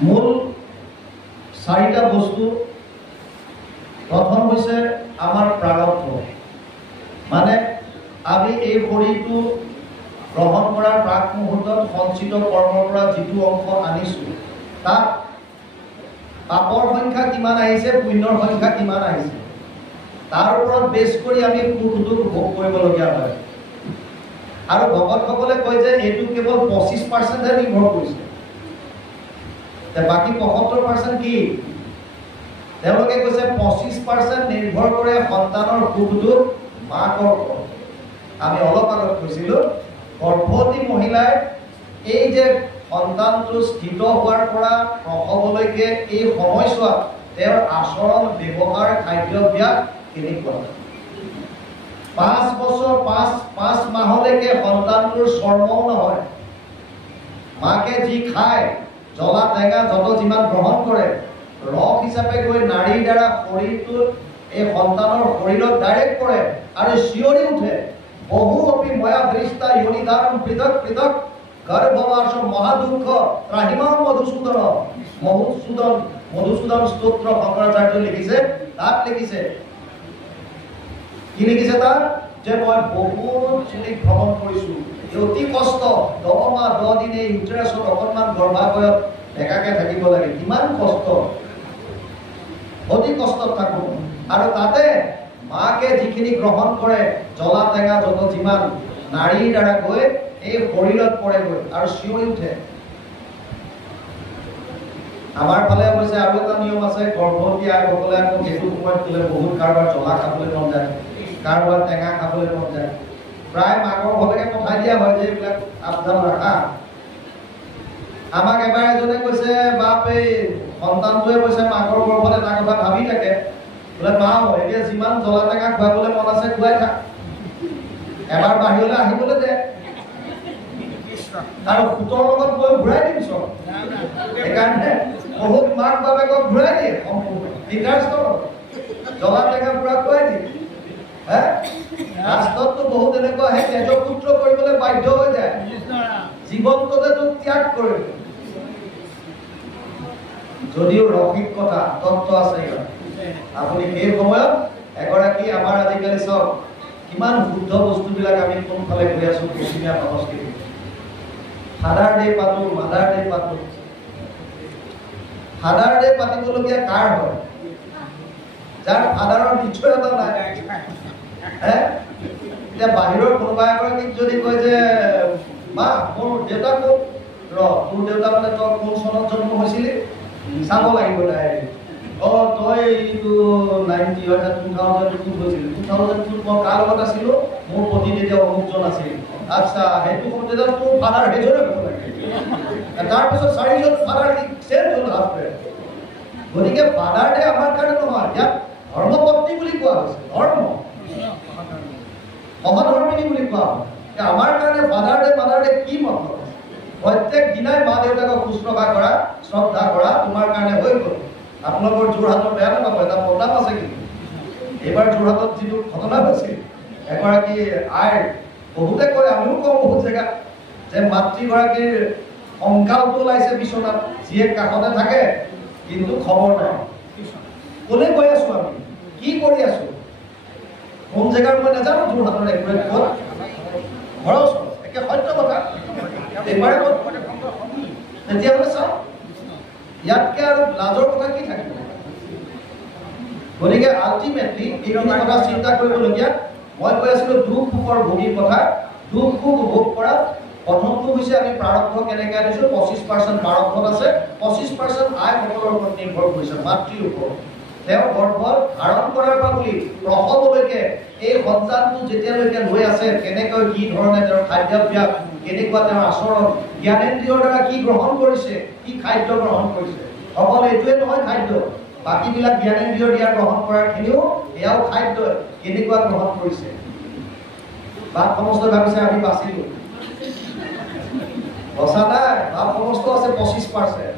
মূল 4টা বস্তু। প্ৰথম হৈছে আমাৰ প্ৰাৰব্ধ, মানে আমি এই শৰীৰটো গ্ৰহণ কৰাৰ প্ৰাক মুহূৰ্তত সঞ্চিত কৰ্মৰ পৰা যিটো অংশ আনিছো, তাত পাপৰ সংখ্যা কিমান আহিছে, পুণ্যৰ সংখ্যা কিমান আহিছে, তাৰ ওপৰত বেছ কৰি আমি সুখ দুখ ভোগ কৰিবলগীয়া হয়। আৰু ভকতসকলে কয় যে এইটো কেৱল 25%হে নিৰ্ভৰ কৰিছে, বাকী 75% কি? তেওঁলোকে কৈছে 25% নিৰ্ভৰ কৰে সন্তানৰ সুখ দুখ মাকৰ ওপৰত। আমি অলপ আগত কৈছিলো গৰ্ভৱতী মহিলাই এই যে সন্তানটো স্থিত হোৱাৰ পৰা প্ৰসৱলৈকে এই সময়ছোৱাত তেওঁৰ আচৰণ, ব্যৱহাৰ, খাদ্যাভ্যাস কেনেকুৱা। 5 বছৰ 5 মাহলৈকে সন্তানটোৰ চৰ্মও নহয়। মাকে যি খায়, জ্বলা টেঙা যত যিমান গ্ৰহণ কৰে, ৰস হিচাপে গৈ নাৰীৰ দ্বাৰা শৰীৰটোত এই সন্তানৰ শৰীৰত ডাইৰেক্ট পৰে আৰু চিঞৰি উঠে, বহু অপি ময়া দৃষ্টা ইয়নিধাৰম পৃথক পৃথক গৰ্ভবাস মহাদুঃখ ত্ৰাহিমাম মধুসূদন স্তোত্ৰ শংকৰাচাৰ্য লিখিছে। তাত লিখিছে, কি লিখিছে তাত? যে মই বহুত চুলি ভ্ৰমণ কৰিছো, অতি কষ্ট, 10 মাহ 10 দিন এই ইউটেৰাছত অকণমান গৰ্ভাশয়ত একাকে থাকিব লাগে, কিমান কষ্ট, অতি কষ্টত থাকো। আৰু তাতে মাকে যিখিনি গ্ৰহণ কৰে, জ্বলা টেঙা যত যিমান, নাৰীৰ দ্বাৰা গৈ এই শৰীৰত পৰেগৈ আৰু চিঞৰি উঠে। আমাৰ ফালে অৱশ্যে আৰু এটা নিয়ম আছে, গৰ্ভৱতী আইসকলে আকৌ সেইটো সময়ত গ'লে বহুত কাৰোবাৰ জ্বলা খাবলৈ মন যায়, কাৰোবাৰ টেঙা খাবলৈ মন যায়, প্ৰায় মাকৰ ঘৰলৈকে পঠাই দিয়া হয় যে এইবিলাক সাৱধান ৰাখা। আমাক এবাৰ এজনে কৈছে, বাপ এই সন্তানটোৱে কৈছে মাকৰ গৰ্ভত এটা কথা ভাবি থাকে, বোলে মা এতিয়া যিমান জ্বলা টেঙা খুৱাবলৈ মন আছে খুৱাই থাক, এবাৰ বাহিৰলৈ আহিবলৈ দে, আৰু সুতৰ লগত গৈ ঘূৰাই দিম চব। সেইকাৰণে বহুত মাক বাপেকক ঘূৰাই দিয়ে, জ্বলা টেঙা পুৰা খুৱাই দিয়ে। ৰাষ্ট্ৰতো বহুত এনেকুৱা আহে, তেজ পুত্ৰ কৰিবলৈ বাধ্য হৈ যায়, জীৱন্ততে তোক ত্যাগ কৰিব। যদিও ৰসিক কথা তত্ত্ব আছে, আপুনি সেই সময়ত এগৰাকী আমাৰ আজিকালি চাওক কিমান শুদ্ধ বস্তুবিলাক আমি কোনফালে গৈ আছো, পশ্চিমীয়া সংস্কৃতি। ফাদাৰ ডে পাতো, মাদাৰ ডে পাতো। ফাদাৰ ডে পাতিবলগীয়া কাৰ হয়? যাৰ ফাদাৰৰ নিশ্চয়তা নাই। এতিয়া বাহিৰৰ কোনোবা এগৰাকীক যদি কয় যে মা মোৰ দেউতা ক'ত, তোৰ দেউতা মানে তই কোন চনত জন্ম হৈছিলি চাব লাগিব তাই। তই এইটো 2002 হৈছিল, 2002 মই কাৰ লগত আছিলো, মোৰ পতি তেতিয়া অমুকজন আছিল। আচ্ছা, সেইটো সময়ত তোৰ ফাদাৰ সেইজনে হ'ব লাগে। তাৰপিছত 4জন ফাদাৰ চেঞ্জ হ'ল হাজবেণ্ড। গতিকে ফাদাৰ ডে আমাৰ কাৰণে নহয়, ইয়াত ধৰ্মপত্নী বুলি কোৱা হৈছে, ধৰ্ম সহধৰ্মিনী বুলি কোৱা হয়। আমাৰ কাৰণে ফাদাৰ ডে মাদাৰ ডে কি মতলব? প্ৰত্যেক দিনাই মা দেউতাকক শুশ্ৰূষা কৰা, শ্ৰদ্ধা কৰা তোমাৰ কাৰণে হৈ গ'ল। আপোনালোকৰ যোৰহাটৰ বেয়া নাপাব, এটা প্ৰতাপ আছে। কিন্তু এইবাৰ যোৰহাটত যিটো ঘটনা হৈছিল, এগৰাকী আইৰ, বহুতে কয়, আমিও কওঁ বহুত জেগাত, যে মাতৃগৰাকীৰ সংকালটো ওলাইছে বিচনাত, জীয়েক কাষতে থাকে কিন্তু খবৰ নাই। কোনে গৈ আছো, আমি কি কৰি আছো, কোন জেগাৰ মই নাজানো, যোৰহাটৰ একুৰেট ক'ত, ঘৰৰ ওচৰত, একে সত্য কথা। এইবাৰে তেতিয়াহ'লে চাওঁ ইয়াতকে আৰু লাজৰ কথা কি থাকিব? গতিকে আল্টিমেটলি এইখিনি কথা চিন্তা কৰিবলগীয়া। মই কৈ আছিলো দুখ সুখৰ ভোগীৰ কথা। দুখ সুখ উপভোগ কৰা প্ৰথমটো হৈছে আমি প্ৰাৰব্ধ কেনেকৈ আনিছো। 25% প্ৰাৰব্ধত আছে, 25% আইসকলৰ ওপৰত নিৰ্ভৰ কৰিছে, মাতৃৰ ওপৰত। তেওঁ গৰ্ভত ধাৰণ কৰাৰ পৰা বুলি প্ৰসৱলৈকে এই সন্তানটো যেতিয়ালৈকে লৈ আছে, কেনেকৈ কি ধৰণে তেওঁৰ খাদ্যাভ্যাস, কেনেকুৱা তেওঁৰ আচৰণ, জ্ঞানেন্দ্ৰিয়ৰ দ্বাৰা কি গ্ৰহণ কৰিছে, কি খাদ্য গ্ৰহণ কৰিছে। অকল এইটোৱে নহয় খাদ্য, বাকীবিলাক জ্ঞানেন্দ্ৰিয়ৰ দ্বাৰা গ্ৰহণ কৰাৰ খিনিও এয়াও খাদ্য কেনেকুৱা গ্ৰহণ কৰিছে। বাপ সমস্ত ভাবিছে আমি বাচিলো, বচা নাই। বাপ সমস্ত আছে 25%।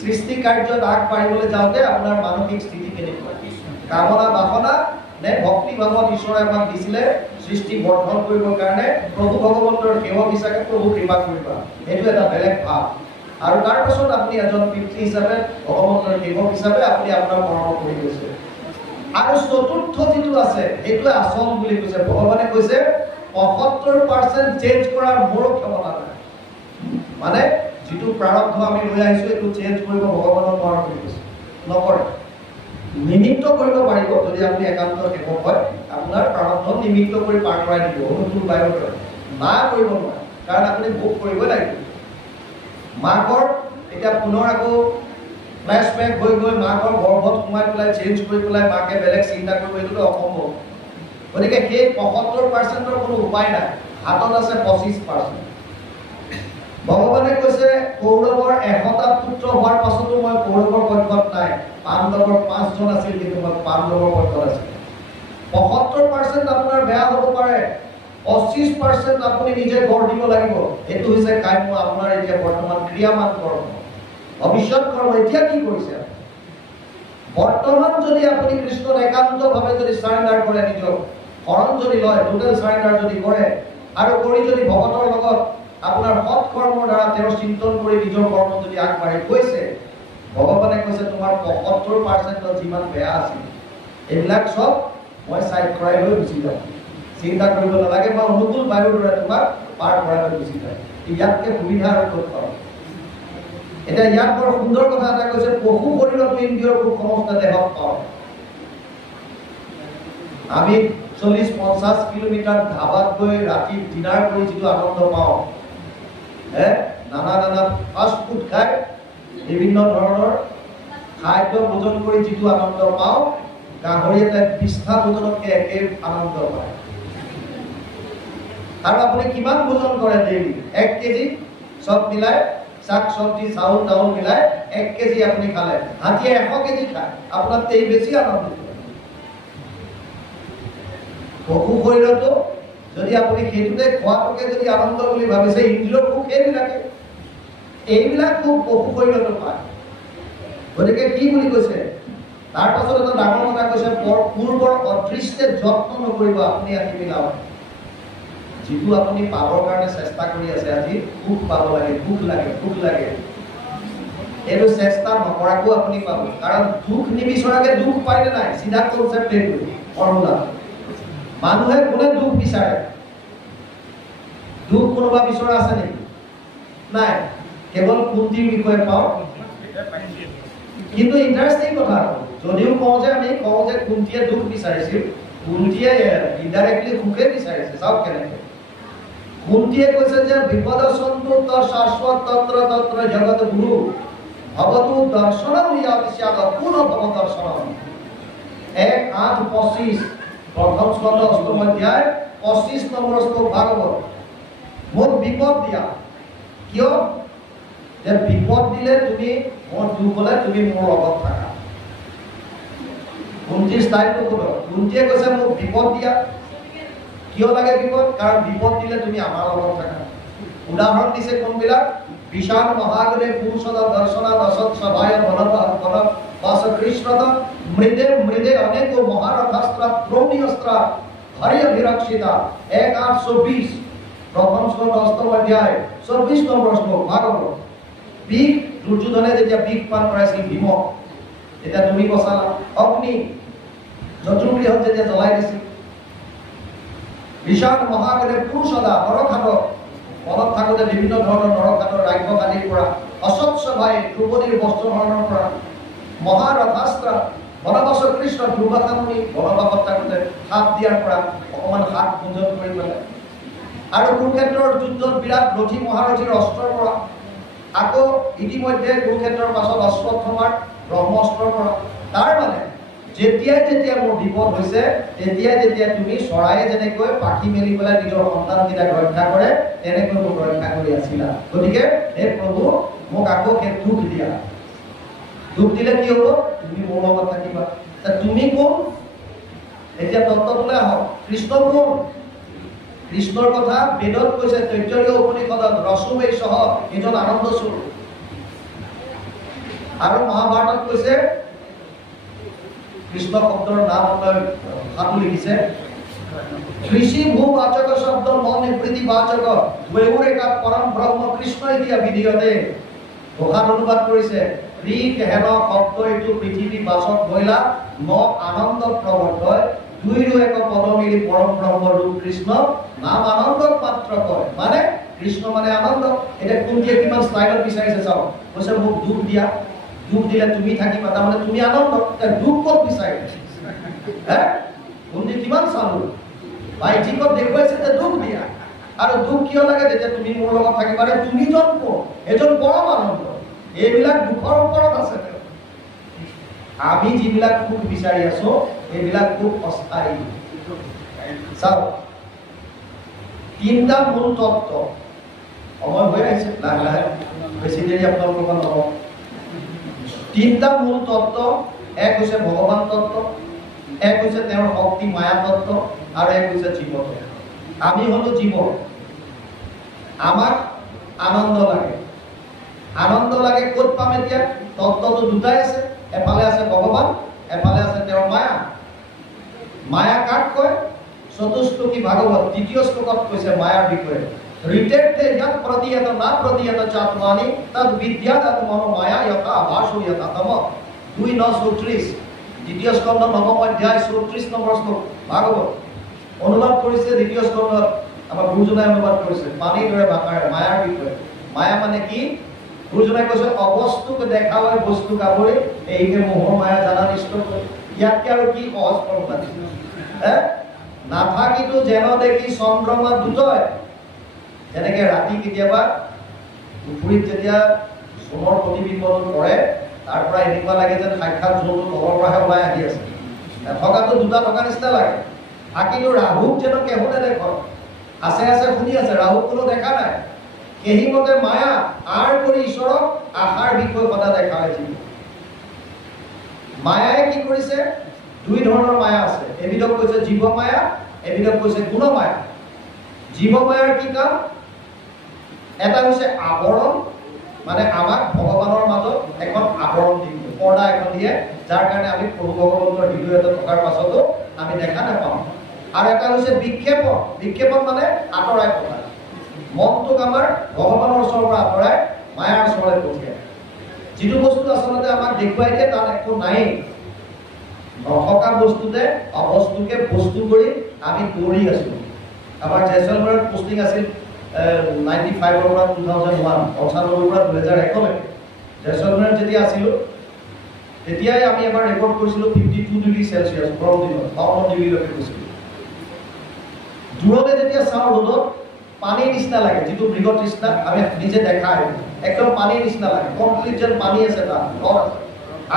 সৃষ্টি কাৰ্যত আগবাঢ়িবলৈ যাওঁতে আপোনাৰ মানসিক স্থিতি কেনেকুৱা, কামনা বাসনা নে ভক্তি ভাৱত ঈশ্বৰে আমাক দিছিলে সৃষ্টি বৰ্ধন কৰিবৰ কাৰণে প্ৰভু ভগৱন্তৰ সেৱক হিচাপে প্ৰভু কৃপা কৰিবা, এইটো এটা বেলেগ ভাৱ। আৰু তাৰ পাছত আপুনি এজন পিতৃ হিচাপে ভগৱন্তৰ সেৱক হিচাপে আপুনি আপোনাৰ কৰ্ম কৰি গৈছে। আৰু চতুৰ্থ যিটো আছে সেইটোৱে আচল বুলি কৈছে। ভগৱানে কৈছে ৭৫% চেঞ্জ কৰাৰ মোৰ ক্ষমতা নাই। মানে যিটো প্ৰাৰব্ধ আমি লৈ আহিছো এইটো চেঞ্জ কৰিব ভগৱানৰ নোৱাৰা বুলি কৈছে, নকৰে। নিমিত্ত কৰিব পাৰিব যদি আপুনি একান্ত সেৱক হয়, আপোনাৰ প্ৰাৰব্ধ নিমিত্ত কৰি পাৰ কৰাই দিব, অনুকূল বায়ুৰ দৰে। না কৰিব নোৱাৰে, কাৰণ আপুনি ভোগ কৰিবই লাগিব। মাকৰ এতিয়া পুনৰ আকৌ ফ্লেশ্ববেক হৈ গৈ মাকৰ গৰ্ভত সোমাই পেলাই চেঞ্জ কৰি পেলাই মাকে বেলেগ চিন্তা কৰিব, এইটো অসম্ভৱ। গতিকে সেই ৭৫%ৰ কোনো উপায় নাই, হাতত আছে ২৫%। ভগৱানে কৈছে কৌৰৱৰ ১০০টা পুত্ৰ হোৱাৰ পাছতো মই কৌৰৱৰ পক্ষত নাই, পাণ্ডৱৰ ৫জন আছিল কিন্তু মই পাণ্ডৱৰ পক্ষত আছিল। ৭৫% আপোনাৰ বেয়া হ'ব পাৰে, ২৫% আপুনি নিজে গঢ় দিব লাগিব। এইটো হৈছে কাম্য, আপোনাৰ এতিয়া বৰ্তমান ক্ৰিয়ামান কৰ্ম, ভৱিষ্যত কৰ্ম। এতিয়া কি কৰিছে? বৰ্তমান যদি আপুনি কৃষ্ণত একান্তভাৱে যদি চাৰেণ্ডাৰ কৰে, নিজক শৰণ যদি লয়, টোটেল চাৰেণ্ডাৰ যদি কৰে, আৰু কৰি যদি ভগতৰ লগত আপোনাৰ সৎ কৰ্মৰ দ্বাৰা তেওঁৰ চিন্তন কৰি নিজৰ কৰ্ম যদি আগবাঢ়ি গৈছে, ভগৱানে কৈছে তোমাৰ ৭৫% যিমান বেয়া আছিল এইবিলাক চব মই চাইড কৰাই লৈ গুচি যাম, চিন্তা কৰিব নালাগে, মই অনুকূল বায়ুৰ দৰে তোমাক পাৰ কৰাই লৈ গুচি যাম। ইয়াতকে সুবিধা আৰু ক'ত পাব? এতিয়া ইয়াত বৰ সুন্দৰ কথা এটা কৈছে, পশু শৰীৰতো ইন্দ্ৰিয়ৰ সুখ সমস্ত দেহত পাওঁ। আমি ৪০-৫০ কিলোমিটাৰ ধাবাত গৈ ৰাতি ডিনাৰ কৰি যিটো আনন্দ পাওঁ, নানা ফাষ্ট ফুড খাই বিভিন্ন ধৰণৰ খাদ্য ভোজন কৰি যিটো আনন্দ পাওঁ, গাহৰি এটাই ২০টা ভোজনতকৈ একে আনন্দ পায়। আৰু আপুনি কিমান ভোজন কৰে ডেইলি? ১ কেজি চব মিলাই, শাক চব্জি চাউল তাউল মিলাই 1 কেজি আপুনি খালে, হাতীয়ে ১০০ কেজি খায়, আপোনাৰ তেই বেছি আনন্দিত। পশু শৰীৰতো যদি আপুনি সেইটোতে খোৱাটোকে যদি আনন্দ বুলি ভাবিছে, ইন্দ্ৰিয়ৰ সুখ এইবিলাক সুখ পশু শৰীৰতো পায়। গতিকে কি বুলি কৈছে? তাৰ পাছত এটা ডাঙৰ কথা কৈছে, পূৰ্বৰ অদৃষ্টে যত্ন নকৰিব আপুনি আহি মিলাব। যিটো আপুনি পাবৰ কাৰণে চেষ্টা কৰি আছে, আজি সুখ পাব লাগে, সুখ লাগে, এইটো চেষ্টা নকৰাকো আপুনি পাব। কাৰণ দুখ নিবিচৰাকে দুখ পাইনে নাই, চিধা কনচেপ্ট এইটো ফৰ্মুলা। মানুহে কোনে দুখ বিচাৰে? দুখ কোনোবা বিচৰা আছে নেকি? নাই, কেৱল কুন্তীৰ বিষয়ে পাওঁ। কিন্তু ইণ্টাৰেষ্টিং কথা, যদিও আমি কওঁ যে কুন্তীয়ে দুখ বিচাৰিছিল, কুন্তীয়ে ইনডাইৰেক্টলি সুখে বিচাৰিছে। চাওক কেনেকে কুন্তীয়ে কৈছে যে বিপদ সন্তু শাশ্বত তন্ত্ৰ তন্ত্ৰ জগত গুৰু ভৱতু দৰ্শনম ইয়াতিস্যাদ পুনঃ ভৱ দৰ্শনম। ১:৮:২৫ প্ৰথম স্কন্ধ ৮ম অধ্যায় ২৫ নম্বৰ শ্লোক ভাগৱত। মোক বিপদ দিয়া, কিয়? যে বিপদ দিলে তুমি, মোৰ দুখ হলে তুমি মোৰ লগত থাকা। কুন্তীৰ ষ্টাইলটো শুনো। কুন্তীয়ে কৈছে মোক বিপদ দিয়া, কিয় লাগে বিপদ? কাৰণ বিপদ দিলে তুমি আমাৰ লগত থাকা। উদাহৰণ দিছে কোনবিলাক? বিশাল মহাগণে পুৰুষদ দৰ্শনা দশত সভায় বনবাস কৃষ্ণদ মৃদে অনেক মহাৰথাস্ত্ৰ দ্ৰৌণী অস্ত্ৰ হৰি অভিৰক্ষিতা। ১:৮:২৪ প্ৰথম স্কন্ধ ৮ম অধ্যায় ২৪ নম্বৰ শ্লোক ভাগৱত। বিষ দুৰ্যোধনে যেতিয়া বিষ পান কৰাইছিল ভীমক, তেতিয়া তুমি বচালা। অগ্নি জতুগৃহত যেতিয়া জ্বলাই দিছিল, বিশাল মহাগণে পুৰুষদা নৰখাদক, মনত থাকোঁতে বিভিন্ন ধৰণৰ নৰখাদৰ ৰাজ্যখালীৰ পৰা, অস্বচ্ছ ভাই দ্ৰৌপদীৰ বস্ত্ৰহৰণৰ পৰা, মহাৰথাস্ত্ৰ বনবাস কৃষ্ণ দুৰ্বাসামুনি বনবাসত থাকোঁতে হাত দিয়াৰ পৰা অকণমান হাত ভোজন কৰি পেলাই, আৰু কুৰুক্ষেত্ৰৰ যুদ্ধত বিৰাট ৰথী মহাৰথীৰ অস্ত্ৰৰ পৰা, আকৌ ইতিমধ্যে কুৰুক্ষেত্ৰৰ পাছত অশ্বত্থামাৰ ব্ৰহ্মাস্ত্ৰৰ পৰা। তাৰ মানে যেতিয়া মোৰ বিপদ হৈছে, তেতিয়া তুমি চৰাইয়ে যেনেকৈ পাখি মেলি পেলাই নিজৰ সন্তানকেইটাক ৰক্ষা কৰে, তেনেকৈ মোক ৰক্ষা কৰি আছিলা। গতিকে হে প্ৰভু, মোক আকৌ সেই দুখ দিয়া। দুখ দিলে কি হ'ব? তুমি মোৰ লগত থাকিবা। তুমি কোন? এতিয়া তত্ত্বটোলৈ আহক। কৃষ্ণ কোন? কৃষ্ণৰ কথা বেদত কৈছে, তৈত্তৰীয় উপনিষদত ৰসুমেই সহ এজন আনন্দ স্বৰূপ। আৰু মহাভাৰতত কৈছে, কৃষ্ণ শব্দৰ নাম হাতু লিখিছে কৃষি ভূবাচক শব্দ মনিবৃত্তি বাচক দ্বৈৰেকা পৰম ব্ৰহ্ম কৃষ্ণ দিয়া বিধিয়তে ভাষাত অনুবাদ কৰিছে ঋক হেন শব্দ এইটো পৃথিৱী বাচক বইলা ন আনন্দ প্ৰৱৰ্তয় দুইৰো এক পদ মিলি পৰম ব্ৰহ্ম ৰূপ কৃষ্ণ নাম আনন্দক মাত্ৰ কয় মানে কৃষ্ণ মানে আনন্দ এটা কোনটিয়ে কিমান স্লাইডত বিচাৰিছে চাও কৈছে মোক দুখ দিয়া দুখ দিলে তুমি থাকিবা তাৰমানে তুমি আনন্দ দুখ ক'ত বিচাৰে হে কোনটি কিমান চালো বাইজিকত দেখুৱাইছে যে দুখ দিয়া আৰু দুখ কিয় লাগে যেতিয়া তুমি মোৰ লগত থাকিবা তুমি জন্ম এজন পৰম আনন্দ এইবিলাক দুখৰ ওপৰত আছে আমি যিবিলাক সুখ বিচাৰি আছো এইবিলাক খুব অস্থায়ী চাও তিনটা মূল তত্ত্ব সময় হৈ আহিছে লাহে লাহে বেছি দেৰি আপোনালোকৰ নহ'ব তিনটা মূল তত্ত্ব এক হৈছে ভগৱান তত্ত্ব এক হৈছে তেওঁৰ শক্তি মায়া তত্ত্ব আৰু এক হৈছে জীৱ আমি হলো জীৱ আমাক আনন্দ লাগে ক'ত পাম এতিয়া তত্ত্বটো দুটাই আছে এফালে আছে ভগৱান এফালে আছে তেওঁৰ মায়া কাক কয় চতুশ্লোকী ভাগৱত তৃতীয় শ্লোকত কৈছে মায়াৰ বিষয়ে ঋতেৰ্থে ইয়াত প্ৰতিয়ত না প্ৰতিয়ত চাত্মানি তদ বিদ্যাত আত্মনো মায়া যথা আভাসো যথা তম 2:34 দ্বিতীয় স্কন্ধ নৱম অধ্যায় 34 নম্বৰ শ্লোক ভাগৱত অনুবাদ কৰিছে দ্বিতীয় স্কন্ধত আমাৰ গুৰুজনাই অনুবাদ কৰিছে পানীৰ দৰে ভাষাৰে মায়াৰ বিষয়ে মায়া মানে কি গুৰুজনাই কৈছে অবস্তুক দেখাওয়াই বস্তু কাবৰে এইকে মোহৰ মায়া জানা নিষ্ঠ কৰে ইয়াতকে আৰু কি সহজ ফৰ্মুলা হে নাথাকিতো যেন দেখি চন্দ্ৰমা দুটয় যেনেকে ৰাতি কেতিয়াবা পুখুৰীত যেতিয়া সোণৰ প্ৰতিবিম্বন কৰে তাৰ পৰা এনেকুৱা লাগে যেন সাক্ষাৎ জোনটো তলৰ পৰাহে ওলাই আহি আছে থকাটো দুটা থকা নিচিনা লাগে থাকিলেও ৰাহুক যেন কেহো নেদেখে আছে শুনি আছে ৰাহুক কোনো দেখা নাই সেই মতে মায়া আৰ কৰি ঈশ্বৰক আশাৰ বিষয় সদা দেখায় জীৱ মায়াই কি কৰিছে দুই ধৰণৰ মায়া আছে এবিধক কৈছে জীৱ মায়া এবিধক কৈছে গুণ মায়া জীৱ মায়াৰ কি কাম এটা হৈছে আৱৰণ মানে আমাক ভগৱানৰ মাজত এখন আৱৰণ দিব পৰ্দা এখন দিয়ে যাৰ কাৰণে আমি প্ৰভু ভগৱন্তৰ হৃদয় এটা থকাৰ পাছতো আমি দেখা নাপাওঁ আৰু এটা হৈছে বিক্ষেপণ মানে আঁতৰাই পঠায় মনটোক আমাৰ ভগৱানৰ ওচৰৰ পৰা আঁতৰাই মায়াৰ ওচৰলৈ পঠিয়ায় যিটো বস্তু আচলতে আমাক দেখুৱাই দিয়ে তাত একো নাই নথকা বস্তুতে অবস্তুকে বস্তু কৰি আমি দৌৰি আছো আমাৰ জেছলমেৰত পোষ্টিং আছিল 95 ৰ পৰা 2001 95 ৰ পৰা 2001 লৈকে জেছলমেৰত যেতিয়া আছিলো তেতিয়াই আমি এবাৰ ৰেকৰ্ড কৰিছিলো 52 ডিগ্ৰী সেলসিয়াছ গৰম দিনত 52 ডিগ্ৰীলৈকে গৈছিল দূৰতে যেতিয়া চাওঁ ৰ'দত পানীৰ নিচিনা লাগে যিটো মৃগ তৃষ্ণা আমি নিজে দেখা একদম পানীৰ নিচিনা লাগে কমপ্লিট যেন পানী আছে তাত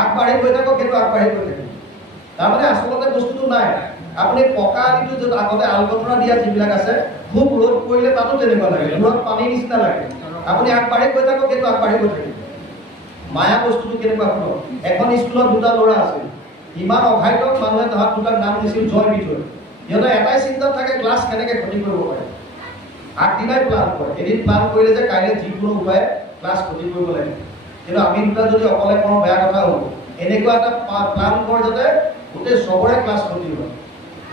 আগবাঢ়ি গৈ থাকক কিন্তু আগবাঢ়ি গৈ থাকে তাৰমানে আচলতে বস্তুটো নাই আপুনি পকা আলিটো য'ত আগতে আলকতৰা দিয়া যিবিলাক আছে খুব ৰ'দ পৰিলে তাতো তেনেকুৱা লাগে দূৰত পানীৰ নিচিনা লাগে আপুনি আগবাঢ়ি গৈ থাকক কিন্তু আগবাঢ়ি গৈ থাকে মায়া বস্তুটো কেনেকুৱা শুনক এখন স্কুলত দুটা ল'ৰা আছিল ইমান অঘাইতক মানুহে তাহাঁত দুটাক নাম দিছিল জয় বিজয় সিহঁতে এটাই চিন্তাত থাকে ক্লাছ কেনেকৈ ক্ষতি কৰিব পাৰে আগদিনাই প্লান কৰে এদিন প্লান কৰিলে যে কাইলৈ যিকোনো উপায়ে ক্লাছ ক্ষতি কৰিব লাগে কিন্তু আমি দুটা যদি অকলে কৰোঁ বেয়া কথা হ'ব এনেকুৱা এটা প্লান কৰ যাতে গোটেই চবৰে ক্লাছ ক্ষতি হয়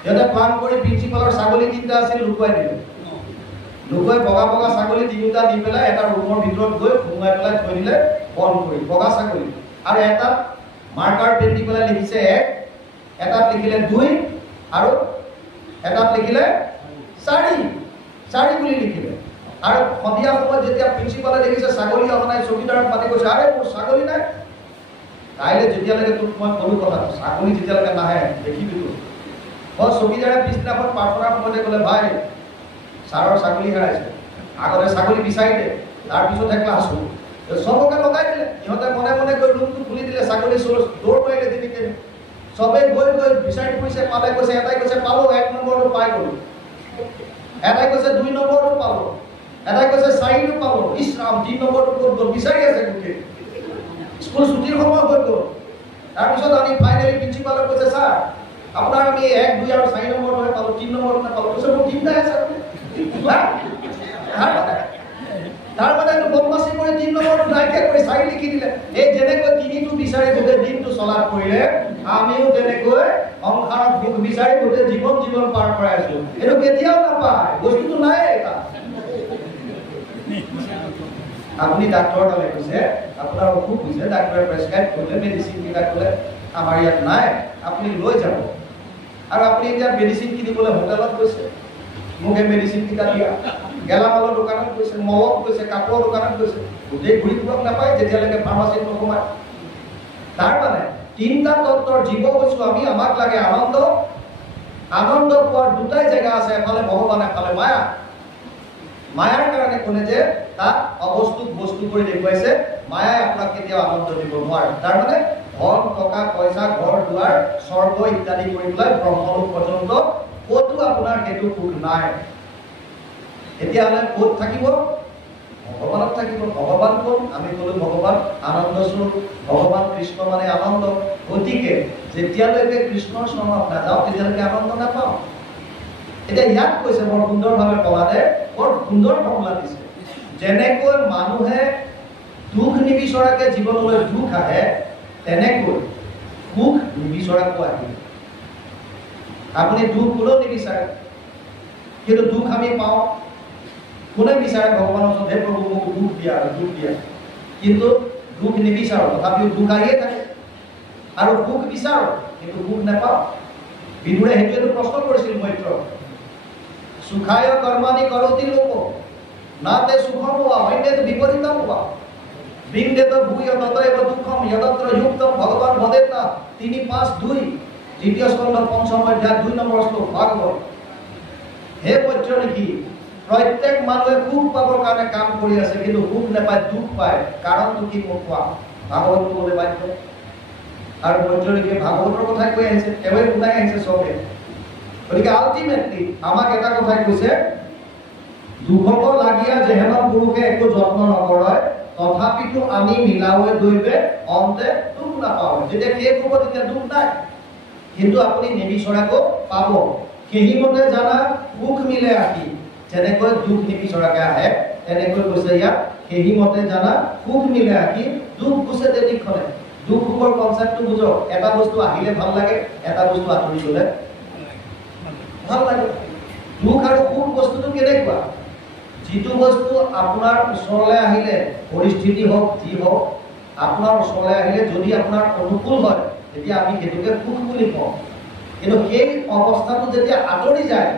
সিহঁতে প্লান কৰি প্ৰিন্সিপালৰ ছাগলী তিনিটা আছিল লুকুৱাই দিলে লুকুৱাই বগা ছাগলী তিনিটা দি পেলাই এটা ৰুমৰ ভিতৰত গৈ সোমাই পেলাই থৈ দিলে বন্ধ কৰি বগা ছাগলী আৰু এটা মাৰ্কাৰ পেন দি পেলাই লিখিছে 1 এটাত লিখিলে 2 আৰু এটাত লিখিলে 4 বুলি লিখিলে আৰু সন্ধিয়া সময়ত যেতিয়া প্ৰিন্সিপালে দেখিছে ছাগলী অহা নাই চকীদাৰক মাতি কৈছে আৰে মোৰ ছাগলী নাই কাইলৈ যেতিয়ালৈকে তোক মই ক'লো কথা ছাগলী যেতিয়ালৈকে নাহে দেখিবি তোক চকীদাৰে পিছদিনাখন প্ৰাৰ্থনাৰ সময়তে ক'লে ভাই ছাৰৰ ছাগলী হেৰাইছে আগতে ছাগলী বিচাৰি দে তাৰপিছতহে ক্লাছ হ'ব চবকে লগাই দিলে ইহঁতে মনে মনে গৈ ৰুমটো খুলি দিলে ছাগলী দৌৰ মাৰিলে তেনেকৈ চবেই গৈ বিচাৰি ফুৰিছে পালে কৈছে এটাই কৈছে পালো 1 নম্বৰটো পাই গ'লো এটাই কৈছে 2 নম্বৰটো পালো এটাই কৈছে 4টো পালো ইছৰাম 3 নম্বৰটো ক'ত গ'ল বিচাৰি আছে গোটেই স্কুল ছুটিৰ সময় হৈ গ'ল তাৰপিছত আমি ফাইনেলি প্ৰিন্সিপালক কৈছে ছাৰ আপোনাৰ আমি 1 2 আৰু 4 নম্বৰটোহে পালো 3 নম্বৰটো নাপালো কৈছে মোৰ 3টাই আছে তাৰমানে বদমাচি কৰি 3 নম্বৰটো নাইকিয়া কৰি 4 লিখি দিলে এই যেনেকৈ 3টো বিচাৰি গোটেই দিনটো চলাত কৰিলে আমিও তেনেকৈ সংসাৰত সুখ বিচাৰি গোটেই জীৱন পাৰ কৰাই আছো। এইটো কেতিয়াও নাপায়, বস্তুটো নাই এটা। আপুনি ডাক্তৰৰ তালৈ গৈছে, আপোনাৰ অসুখ হৈছে, ডাক্তৰে প্ৰেছক্ৰাইব কৰিলে, মেডিচিন কেইটা ক'লে আমাৰ ইয়াত নাই, আপুনি লৈ যাব। আৰু আপুনি এতিয়া মেডিচিন কিনিবলৈ হোটেলত গৈছে, মোক এই মেডিচিন কেইটা দিয়া। গেলামালৰ দোকানত গৈছে, মলত গৈছে, কাপোৰৰ দোকানত গৈছে, গোটেই ঘূৰি ফুৰক নাপায় যেতিয়ালৈকে ফাৰ্মাচীত নোসোমায়। তাৰ মানে তিনিটা তত্ত্বৰ জীৱ কৈছো আমি। আমাক লাগে আনন্দ। আনন্দ পোৱাৰ দুটাই জেগা আছে, এফালে ভগৱান, এফালে মায়া। মায়াৰ কাৰণে কোনে যে তাক অবস্তুক বস্তু কৰি দেখুৱাইছে, মায়াই আপোনাক কেতিয়াও আনন্দ দিব নোৱাৰে। তাৰমানে ধন, টকা, পইচা, ঘৰ দুৱাৰ, স্বৰ্গ ইত্যাদি কৰি পেলাই ব্ৰহ্মলোক পৰ্যন্ত ক'তো আপোনাৰ সেইটো সুখ নাই। তেতিয়াহ'লে ক'ত থাকিব? ভগৱানত থাকিব। ভগৱান কোন? আমি ক'লো ভগৱান আনন্দ স্বৰূপ। ভগৱান কৃষ্ণ মানে আনন্দ। গতিকে যেতিয়ালৈকে কৃষ্ণৰ চৰণত নাযাওঁ তেতিয়ালৈকে আনন্দ নাপাওঁ। এতিয়া ইয়াত কৈছে বৰ সুন্দৰভাৱে প্ৰহ্লাদে বৰ সুন্দৰ ফৰ্মুলা দিছে। যেনেকৈ মানুহে দুখ নিবিচৰাকে জীৱনলৈ দুখ আহে, তেনেকৈ সুখ নিবিচৰাকৈ আহিব। আপুনি দুখ কোনেও নিবিচাৰে, কিন্তু দুখ আমি পাওঁ। কোনে বিচাৰে ভগৱানৰ ওচৰত, হে প্ৰভু মোক দুখ দিয়া, দুখ দিয়া। কিন্তু দুখ নিবিচাৰো, তথাপিও দুখ আহিয়ে থাকে। আৰু সুখ বিচাৰো, কিন্তু সুখ নাপাওঁ। বিদুৰে সেইটোৱেতো প্ৰশ্ন কৰিছিল মৈত্ৰক। সুখায় কৰ্মাণি কৰতি লোক নাতে সুখম হোৱা অন্যত বিপৰীতম হোৱা বিন্দেত ভূয় ততএব দুঃখম যতত্ৰ যুক্তম ভগৱান বদেত না ৩:৫-২ দ্বিতীয় স্কন্ধ ৫ম অধ্যায় ২ নম্বৰ শ্লোক ভাগৱত। হে মৈত্ৰ ঋষি, প্ৰত্যেক মানুহে সুখ পাবৰ কাৰণে কাম কৰি আছে, কিন্তু সুখ নাপায়, দুখ পায়। কাৰণটো কি মোক কোৱা? ভাগৱত ক'বলৈ বাধ্য। আৰু মৈত্ৰ ঋষিয়ে ভাগৱতৰ কথা কৈ আহিছে, তেওঁৱে শুনাই আহিছে চবে। গতিকে আল্টিমেটলি আমাক এটা কথাই কৈছে, দুখক লাগিয়া যেহেমান পুৰুষে একো যত্ন নকৰে, তথাপিতো আমি মিলাৱে দৈৱে অন্তে দুখ নাপাওঁ। যেতিয়া শেষ হ'ব তেতিয়া দুখ নাই, কিন্তু আপুনি নিবিচৰাকৈ পাব। সেইমতে জানা সুখ মিলে আহি, যেনেকৈ দুখ নিবিচৰাকে আহে, তেনেকৈ কৈছে ইয়াত সেইমতে জানা সুখ মিলে আহি, দুখ গুছে দেখিখনে। দুখ সুখৰ কনচেপ্টটো বুজক। এটা বস্তু আহিলে ভাল লাগে, এটা বস্তু আঁতৰি গ'লে ভাল লাগে। দুখ আৰু সুখ বস্তুটো কেনেকুৱা? যিটো বস্তু আপোনাৰ ওচৰলৈ আহিলে, পৰিস্থিতি হওক যি হওক, আপোনাৰ ওচৰলৈ আহিলে যদি আপোনাৰ অনুকূল হয়, তেতিয়া আমি সেইটোকে সুখ বুলি কওঁ। কিন্তু সেই অৱস্থাটো যেতিয়া আঁতৰি যায়,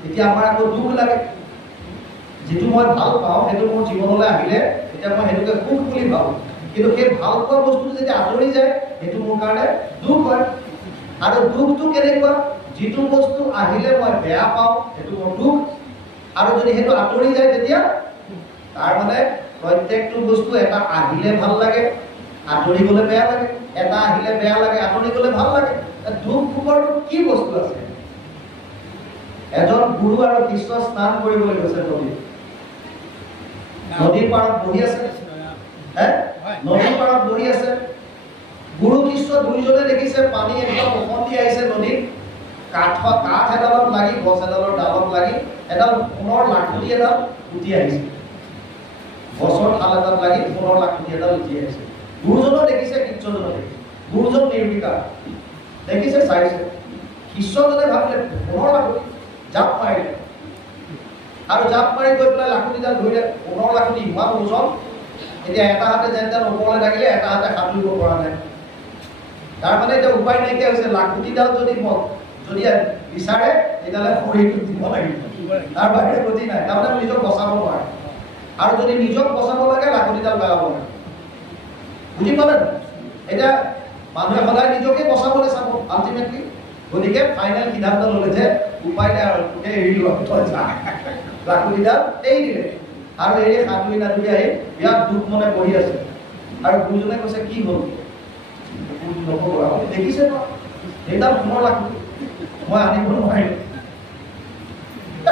তেতিয়া আমাৰ আকৌ দুখ লাগে। যিটো মই ভাল পাওঁ, সেইটো মোৰ জীৱনলৈ আহিলে, তেতিয়া মই সেইটোকে সুখ বুলি ভাবোঁ। কিন্তু সেই ভাল পোৱা বস্তুটো যেতিয়া আঁতৰি যায়, সেইটো মোৰ কাৰণে দুখ হয়। আৰু দুখটো কেনেকুৱা? যিটো বস্তু আহিলে মই বেয়া পাওঁ, সেইটো মোৰ দুখ। আৰু যদি সেইটো আঁতৰি যায় তেতিয়া, তাৰ মানে প্ৰত্যেকটো বস্তু এটা আহিলে ভাল লাগে, আঁতৰি গ'লে বেয়া লাগে, এটা আহিলে বেয়া লাগে, আঁতৰি গ'লে ভাল লাগে। দুখ সুখৰ কি বস্তু আছে? এজন গুৰু আৰু শিষ্য স্নান কৰিবলৈ গৈছে নদীত। নদীৰ পাৰত বহি আছে, নদীৰ পাৰত বহি আছে। গুৰু শিষ্য দুইজনে দেখিছে পানী একদম উফন্দি আহিছে নদীত। কাঠ এডালত লাগি, গছ এডালৰ ডালত লাগি, এডাল সোণৰ লাখুটি এডাল উঠি আহিছে। গছৰ ঠাল এডাল লাগি সোণৰ লাখুটি এডাল উঠি আহিছে। গুৰুজনেও দেখিছে, শিষ্যজনেও দেখিছে। গুৰুজন নিৰ্বিকাৰ, দেখিছে, চাইছে। শিষ্যজনে ভাবিলে সোণৰ লাখুটি, জাপ মাৰিলে। আৰু জাপ মাৰি গৈ পেলাই লাখুটিডাল ধৰিলে। সোণৰ লাখুটি ইমান ওজন, এতিয়া এটা হাতে যেন তেন ওপৰলৈ থাকিলে, এটা হাতে সাঁতুৰিব পৰা নাই। তাৰমানে এতিয়া উপায় নাইকিয়া হৈছে। লাখুটিডাল যদি বিচাৰে, তেতিয়াহ'লে শৰীৰটো দিব লাগিব, তাৰ বাহিৰে গতি নাই। তাৰমানে নিজক বচাব নোৱাৰে। আৰু যদি নিজক বচাব লাগে, লাখুটিডাল পেলাব লাগে। বুজি পালে? এতিয়া মানুহে সদায় নিজকে বচাবলৈ চাব আল্টিমেটলি। গতিকে ফাইনেল সিদ্ধান্ত ল'লে যে উপায় নাই আৰু এৰি লোৱা, লাখুটিডাল এৰি দিলে। আৰু এৰি সাঁতুৰি নাতুৰি আহি বিৰাট দুখ মনে বহি আছে। আৰু গুৰুজনে কৈছে, কি হ'ল? নক'ব, আপুনি দেখিছে ন, সেইডাল সোণৰ লাখুটি, মই আনিব নোৱাৰিম।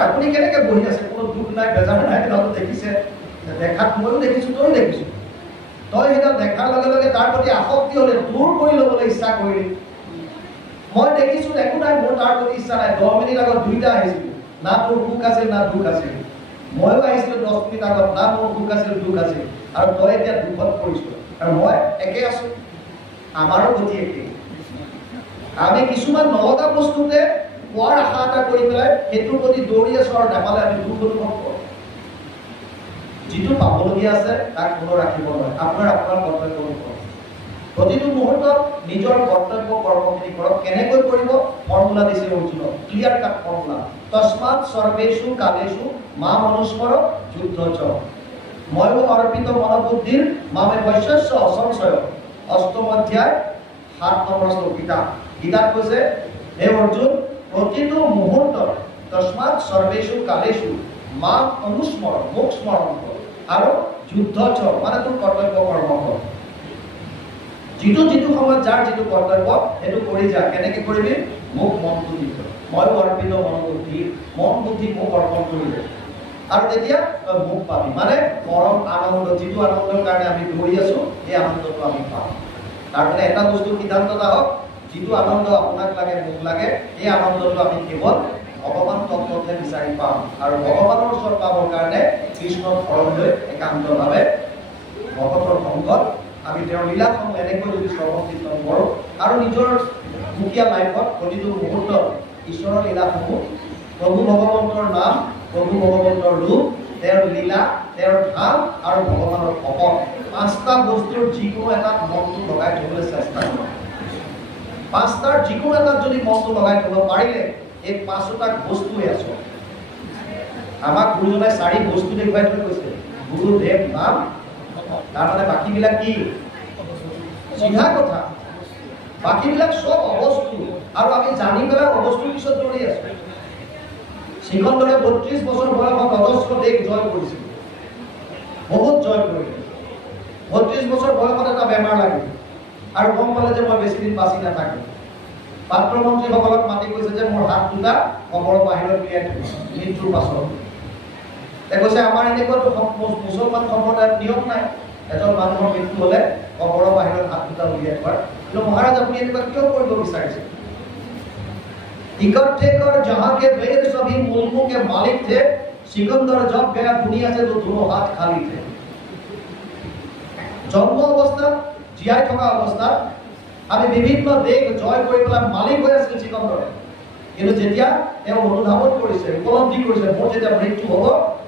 আপুনি কেনেকে বহি আছে? কোনো দুখ নাই, বেজাৰ নাই, সেইডাল দেখিছে। দেখাত ময়ো দেখিছোঁ, তইও দেখিছোঁ। তই সেইডাল দেখাৰ লগে লগে তাৰ প্ৰতি আসক্তি হ'লে, দূৰ কৰি ল'বলৈ ইচ্ছা কৰিলি। মই দেখিছোঁ, একো নাই, মোৰ তাৰ প্ৰতি ইচ্ছা নাই। 10 মিনিট আগত দুইটা আহিছিল, না তোৰ সুখ আছিল না দুখ আছিল। ময়ো আহিছিলোঁ 10 মিনিট আগত, না মোৰ সুখ আছিল দুখ আছিল। আৰু তই এতিয়া দুখত পৰিছ, আৰু মই একে আছোঁ। আমাৰো গতি একেই। আমি কিছুমান নলগা বস্তুতে পোৱাৰ আশা এটা কৰি পেলাই সেইটোৰ প্ৰতি দৌৰি আছো আৰু নাপালে আমি দুখ অনুভৱ কৰোঁ। যিটো পাবলগীয়া আছে তাক কোনো ৰাখিব নোৱাৰে। আপোনাৰ কৰ্তব্য কৰক। প্ৰতিটো মুহূৰ্তত নিজৰ কৰ্তব্য কৰ্মখিনি কৰক। কেনেকৈ কৰিব? ফৰ্মুলা দিছে অৰ্জুনক, ক্লিয়াৰ কাট ফৰ্মুলা। তস্মাৎ সৰ্বেষু কালেষু মাম অনুস্মৰ যুদ্ধ চ ময়ো অৰ্পিত মনোবুদ্ধিৰ মামে বৈশ্যস্য অসংশয়। অষ্টম অধ্যায় 7 নম্বৰ শ্লোক গীতাত কৈছে, হে অৰ্জুন, প্ৰতিটো মুহূৰ্তত তস্মাৎ সৰ্বেষু কালেষু মাম অনুস্মৰ, মোক স্মৰণ কৰ, আৰু যুদ্ধ চ মানে তোৰ কৰ্তব্য কৰ্ম কৰ। যিটো সময়ত যাৰ যিটো কৰ্তব্য সেইটো কৰি যা। কেনেকে কৰিবি? মোক মনটো দি ময়ো অৰ্পিত মনোবুদ্ধি, মন বুদ্ধি মোক অৰ্পণ কৰি দে, আৰু তেতিয়া মোক পাবি। মানে পৰম আনন্দ, যিটো আনন্দৰ কাৰণে আমি দৌৰি আছো এই আনন্দটো আমি পাম। তাৰমানে এটা বস্তু সিদ্ধান্ত এটা হওক, যিটো আনন্দ আপোনাক লাগে মোক লাগে এই আনন্দটো আমি কেৱল ভগৱান তত্ত্বতে বিচাৰি পাম। আৰু ভগৱানৰ ওচৰত পাবৰ কাৰণে কৃষ্ণৰ শৰণ লৈ একান্তভাৱে ভকতৰ সংগত আমি তেওঁৰ লীলাসমূহ এনেকৈ যদি শ্ৰৱণ কীৰ্তন কৰোঁ আৰু নিজৰ দুখীয়া লাইফত প্ৰতিটো মুহূৰ্তত ঈশ্বৰৰ লীলাসমূহ, প্ৰভু ভগৱন্তৰ নাম, প্ৰভু ভগৱন্তৰ ৰূপ, তেওঁৰ লীলা, তেওঁৰ ধাম আৰু ভগৱানৰ ভকত, 5টা বস্তুৰ যিকোনো এটাত মনটো লগাই থবলৈ চেষ্টা কৰক। 5টাৰ যিকোনো এটাত যদি মনটো লগাই থব পাৰিলে এই 5টা বস্তুৱে আছো। আমাক গুৰুজনাই 4 বস্তু দেখুৱাই থৈ কৈছে, গুৰুদেৱ নাম। তাৰমানে বাকীবিলাক কি? চিধা কথা। বাকীবিলাক চব অবস্তু, আৰু আমি জানি পেলাই অবস্তুৰ পিছত দৌৰি আছো। সিকন্দৰে 32 বছৰ বয়সত অজস্ৰ দেশ জয় কৰিছিল, বহুত জয় কৰিলে। 32 বছৰ বয়সত এটা বেমাৰ লাগিল আৰু গম পালে যে মই বেছি দিন বাচি নাথাকিম। পাত্ৰ মন্ত্ৰীসকলক মাতি কৈছে যে মোৰ হাত দুটা কবৰৰ বাহিৰত উলিয়াই থৈ মৃত্যুৰ পাছত। কৈছে আমাৰ এনেকুৱাতো মুছলমান সম্প্ৰদায়ৰ নিয়ম নাই, এজন মানুহৰ মৃত্যু হলে কবৰৰ বাহিৰত হাত দুটা উলিয়াই থোৱাৰ। কিন্তু মহাৰাজ আপুনি এনেকুৱা কিয় কৰিব বিচাৰিছে? इकट्ठे कर जहां के वेद सभी मुल्कों के मालिक थे, सिकंदर जब गया दुनिया से तो दोनों हाथ खाली थे। जन्म अवस्था जीआई থকা অৱস্থাত আমি বিভিন্ন দেশ জয় কৰি পেলাই মালিক হৈ আছিল সিকন্দৰে। কিন্তু যেতিয়া তেওঁ অনুধাৱন কৰিছে, উপলব্ধি কৰিছে মোৰ যেতিয়া মৃত্যু হ'ব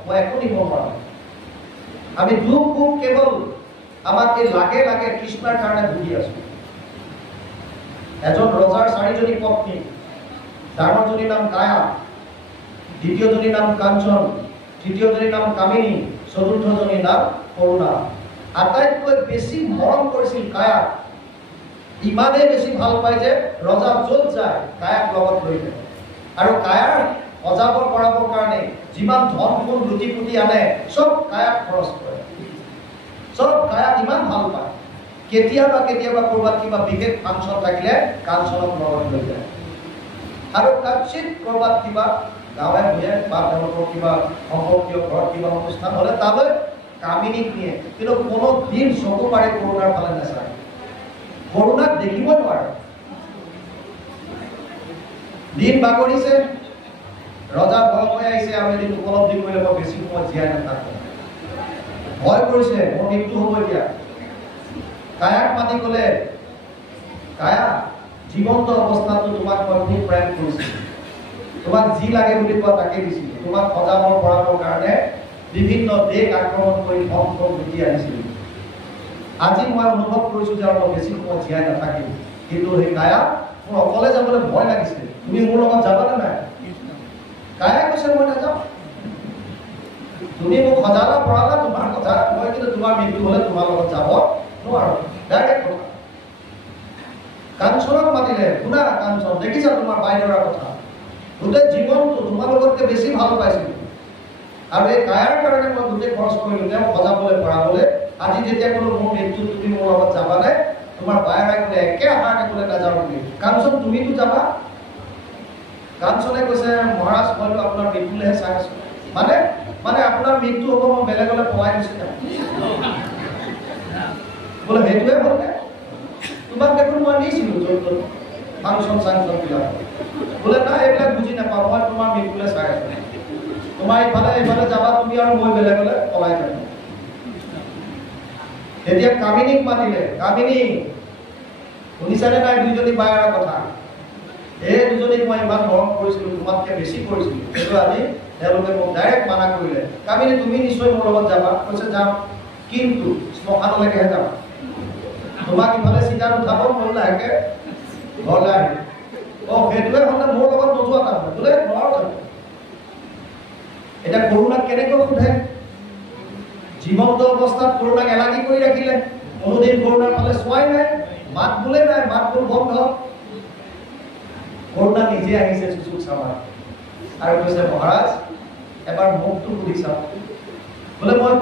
মই একো নিব নোৱাৰো, আমি দুখ সুখ কেৱল আমাক লাগে লাগে কৃষ্ণৰ কাৰণে ভুগি আছো। এজন ৰজাৰ 4জনী পত্নী, ডাঙৰজনীৰ নাম কায়া, দ্বিতীয়জনীৰ নাম কাঞ্চন, তৃতীয়জনীৰ নাম কামিনী, চতুৰ্থজনীৰ নাম কৰুণা। আটাইতকৈ বেছি মৰম কৰিছিল কায়াক। ইমানেই বেছি ভাল পায় যে ৰজা য'ত যায় কায়াক লগত লৈ যায়, আৰু কায়াৰ সজাব কৰাবৰ কাৰণে যিমান ধন সোণ লুটি পুটি আনে চব কায়াক খৰচ কৰে। চব কায়াক ইমান ভাল পায়, কেতিয়াবা ক'ৰবাত কিবা বিশেষ ফাংচন থাকিলে কাঞ্চনক লগত লৈ যায়। আৰু কাচিত ক'ৰবাত কিবা গাঁৱে ভূঞে বা তেওঁলোকৰ কিবা সম্পৰ্কীয় ঘৰত কিবা অনুষ্ঠান হ'লে তালৈ কামিনীক নিয়ে, কিন্তু কোনো দিন চকু পাৰি কৰুণাৰ ফালে নাচায়। কৰুণাক দেখিব নোৱাৰে। দিন বাগৰিছে, ৰজা ভয় হৈ আহিছে, আৰু এদিন উপলব্ধি কৰিলে মই বেছি সময় জীয়াই নাথাকোঁ। ভয় কৰিছে মোৰ মৃত্যু হ'ব এতিয়া। কায়াক মাতি ক'লে, কায়া জীৱন্ত অৱস্থাতো তোমাক মই খুব প্ৰেম কৰিছিলোঁ, তোমাক যি লাগে বুলি কোৱা তাকে দিছিলোঁ, তোমাক সজাব কৰাবৰ কাৰণে বিভিন্ন দেশ আক্ৰমণ কৰি ধ্বংস গুটি আনিছিলোঁ। আজি মই অনুভৱ কৰিছোঁ যে মই বেছি সময় জীয়াই নাথাকিম, কিন্তু সেই কায়া মোৰ অকলে যাবলৈ ভয় লাগিছে, তুমি মোৰ লগত যাবানে নাই? কায়াই কৈছে মই নাযাওঁ, তুমি মোক সজালা পঢ়ালা তোমাৰ কথা, মই কিন্তু তোমাৰ মৃত্যু হ'লে তোমাৰ লগত যাব নোৱাৰো। ডাইৰেক্ট কথা। কাঞ্চনক মাতিলে, শুনা কাঞ্চন, দেখিছা তোমাৰ বাইদেউৰ কথা, গোটেই জীৱনটো তোমাৰ লগতকৈ বেছি ভাল পাইছিলোঁ, আৰু এই কায়াৰ কাৰণে মই গোটেই খৰচ কৰিলোঁ তেওঁ সজাবলৈ পঢ়াবলৈ। আজি যেতিয়া ক'লো মোৰ মৃত্যু তুমি মোৰ লগত যাবা নাই, তোমাৰ বাইৰাই ক'লে একে আহাৰতে ক'লে নাযাওঁ বুলি। কাঞ্চন তুমিতো যাবা? কাঞ্চনে কৈছে মহাৰাজ মইতো আপোনাৰ মৃত্যুলৈহে চাই আছোঁ। মানে আপোনাৰ মৃত্যু হ'ব, মই বেলেগলৈ পলাই গুচি যাম। বোলে সেইটোৱে হ'লনে? তোমাক দেখোন মই নিছিলোঁ য'ত ফাংচন চাংচন বিলাক। বোলে নাই এইবিলাক বুজি নাপাওঁ, মই তোমাৰ মৃত্যুলৈ চাই আছোঁ। তোমাৰ ইফালে যাবা তুমি, আৰু মই বেলেগলৈ পলাই যাম। তেতিয়া কামিনীক মাতিলে, কামিনী শুনিছানে নাই দুইজনী বায়াৰৰ কথা? এই দুজনীক মই ইমান মৰম কৰিছিলো, তোমাতকে বেছি কৰিছিলো, কিন্তু আজি তেওঁলোকে মোক ডাইৰেক্ট মানা কৰিলে, কামিনী তুমি নিশ্চয় মোৰ লগত যাবা। কৈছে যাম, কিন্তু শ্মশানলৈকেহে যাম। তোমাক ইফালে চিতাত উঠাব, মোৰ লাহেকে ঘৰলৈ আহিম। সেইটোৱে হ'লে মোৰ লগত নোযোৱা তাৰমানে, বোলে নোৱাৰো তাৰমানে। এতিয়া কৰোণাক কেনেকৈ সোধে? জীৱন্ত অৱস্থাত কৰোণাক এলাগি কৰি ৰাখিলে, কোনোদিন কৰোণাৰ ফালে চোৱাই নাই, মাত বোলে নাই, মাত বোল বন্ধ। কৰোণা নিজে আহিছে চুচুক চামাৰ আৰু কৈছে মহাৰাজ এবাৰ মুখটো সুধি চাওক। বোলে মই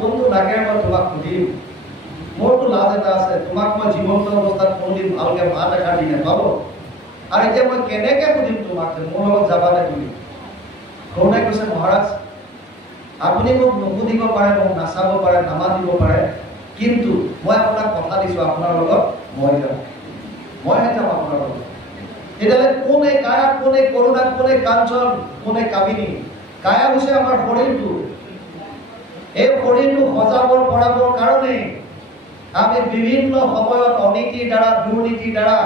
কোনটো ডাকেৰে মই তোমাক সুধিম? মোৰতো লাজ এটা আছে, তোমাক মই জীৱন্ত অৱস্থাত কোনোদিন ভালকে মাত এষাৰ দি নাপালো, আৰু এতিয়া মই কেনেকে সুধিম তোমাক যে মোৰ লগত যাবানে বুলি? কৰোণাই কৈছে মহাৰাজ আপুনি মোক নুসুধিব পাৰে, মোক নাচাব পাৰে, নামাতিব পাৰে, কিন্তু মই আপোনাক কথা দিছো আপোনাৰ লগত মই যাম, মইহে যাম আপোনাৰ লগত। তেতিয়াহ'লে কোনে কায়া, কোনে কৰোণা, কোনে কাঞ্চন, কোনে কামিনী? কায়া হৈছে আমাৰ শৰীৰটো। এই শৰীৰটো সজাবৰ কৰাবৰ কাৰণে আমি বিভিন্ন সময়ত অনীতিৰ দ্বাৰা, দুৰ্নীতিৰ দ্বাৰা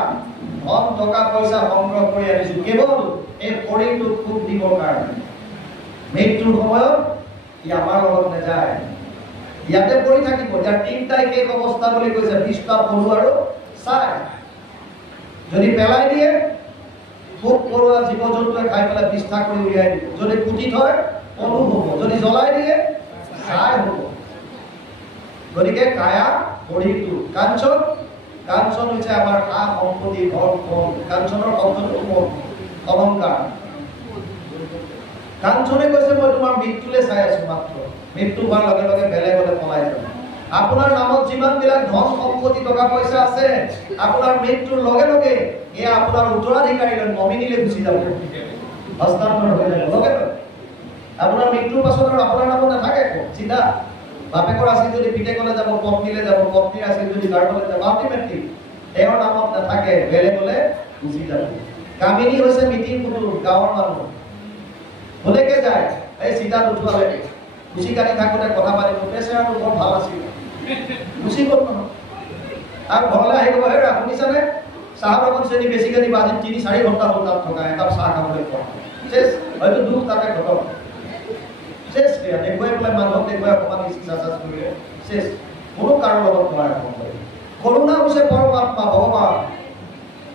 ধন টকা পইচা সংগ্ৰহ কৰি আনিছো, কেৱল এই শৰীৰটোক সুখ দিবৰ কাৰণে। মৃত্যুৰ সময়ত ই আমাৰ লগত নাযায়, ইয়াতে পৰি থাকিব। যাৰ তিনিটাই শেষ অৱস্থা বুলি কৈছে, বিষ্টা, পলু আৰু ছাই। যদি পেলাই দিয়ে, পোক পৰুৱা জীৱ জন্তুৱে খাই পেলাই বিষ্ঠা কৰি উলিয়াই দিব। যদি পুতি থয়, পলু হ'ব। যদি জ্বলাই দিয়ে, ছাই হ'ব। গতিকে কায়া শৰীৰটো। কাঞ্চন, কাঞ্চন হৈছে আমাৰ সা সম্পত্তি, ধন ধন। কাঞ্চনৰ শব্দটো অলংকাৰ। কাঞ্চনে কৈছে মই তোমাৰ মৃত্যুলৈ চাই আছো মাত্ৰ, মৃত্যু হোৱাৰ লগে লগে বেলেগলৈ পলাই যাম। আপোনাৰ নামত যিমানবিলাক ধন সম্পত্তি টকা পইচা আছে, আপোনাৰ মৃত্যুৰ লগে লগে এয়া আপোনাৰ উত্তৰাধিকাৰীলৈ নমিনীলৈ গুচি যাব, হস্তান্তৰ হৈ যাব লগে লগে। আপোনাৰ মৃত্যুৰ পাছত আৰু আপোনাৰ নামত নাথাকে। চিন্তা, বাপেকৰ আছিল যদি পিতেকলৈ যাব, পত্নীলৈ যাব, পত্নীৰ আছিল যদি গাৰ্ডলৈ যাব, আল্টিমেটলি তেওঁৰ নামত নাথাকে, বেলেগলৈ গুচি যাব। কামিনী হৈছে মিটিং কুটুম, গাঁৱৰ মানুহ। কোনেকে যায় এই চিতাত উঠোৱালে, গুচি কাটি থাকোঁতে কথা পাতিব, পেচাৰটো বৰ ভাল আছিল, গুচি গ'ল নহয়। আৰু ঘৰলৈ আহি ক'ব, হেৰা শুনিছানে, চাহৰ লগত চেনি বেছিকৈ দিবা, আজি ৩-৪ ঘণ্টা হ'ল তাত থকা, একাপ চাহ খাবলৈ পোৱা চেছ, হয়তো দুখ তাতে ঘটক চেছ। দেখুৱাই পেলাই মানুহক দেখুৱাই অকণমান ইচ্ছা কৰিলে চেছ, কোনো কাৰো লগত নোৱাৰে। কৰোণা হৈছে পৰমাত্মা, ভগৱান,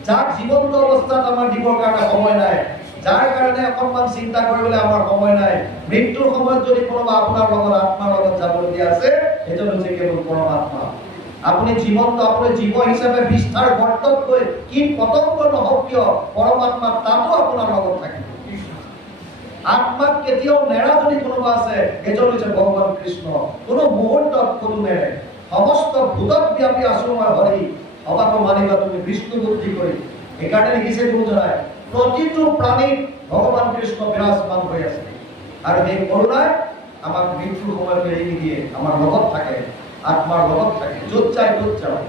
যাক জীৱন্ত অৱস্থাত আমাৰ দিবৰ কাৰণে সময় নাই, যাৰ কাৰণে অকণমান চিন্তা কৰিবলৈ আমাৰ সময় নাই। মৃত্যুৰ সময়ত যদি কোনোবা আপোনাৰ লগত আত্মাৰ লগত যাবলগীয়া আছে, সেইজন হৈছে কেৱল পৰমাত্মা। আপুনি জীৱন্ত, আপুনি জীৱ হিচাপে বিষ্ঠাৰ গৰ্তত গৈ কি পতংগ নহওক কিয়, পৰমাত্মা তাতো আপোনাৰ লগত থাকিব। আত্মাক কেতিয়াও নেৰা যদি কোনোবা আছে, সেইজন হৈছে ভগৱান কৃষ্ণ। কোনো মুহূৰ্তত কোনো নেৰে। সমস্ত ভূতত ব্যাপী আছো মই হৰি, অবাকো মানিবা তুমি বিষ্ণু বুদ্ধি কৰি। সেইকাৰণে লিখিছে গুৰুজনাই, প্ৰতিটো প্ৰাণীত ভগৱান কৃষ্ণ বিৰাজমান হৈ আছে, আৰু সেই কৰোণাই আমাক মৃত্যুৰ সময়ত এৰি নিদিয়ে, আমাৰ লগত থাকে, আত্মাৰ লগত থাকে, য'ত যায় ত'ত যাওঁ।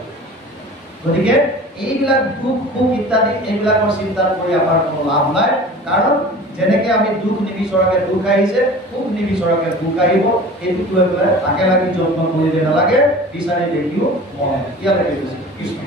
গতিকে এইবিলাক দুখ সুখ ইত্যাদি এইবিলাকৰ চিন্তা কৰি আমাৰ কোনো লাভ নাই, কাৰণ যেনেকে আমি দুখ নিবিচৰাকে দুখ আহিছে, সুখ নিবিচৰাকে দুখ আহিব। এইটো লৈ পেলাই তাকে লাগি যত্ন কৰিলে নালাগে, বিচাৰি দেখিও মন। ইয়ালৈকে কৃষ্ণ।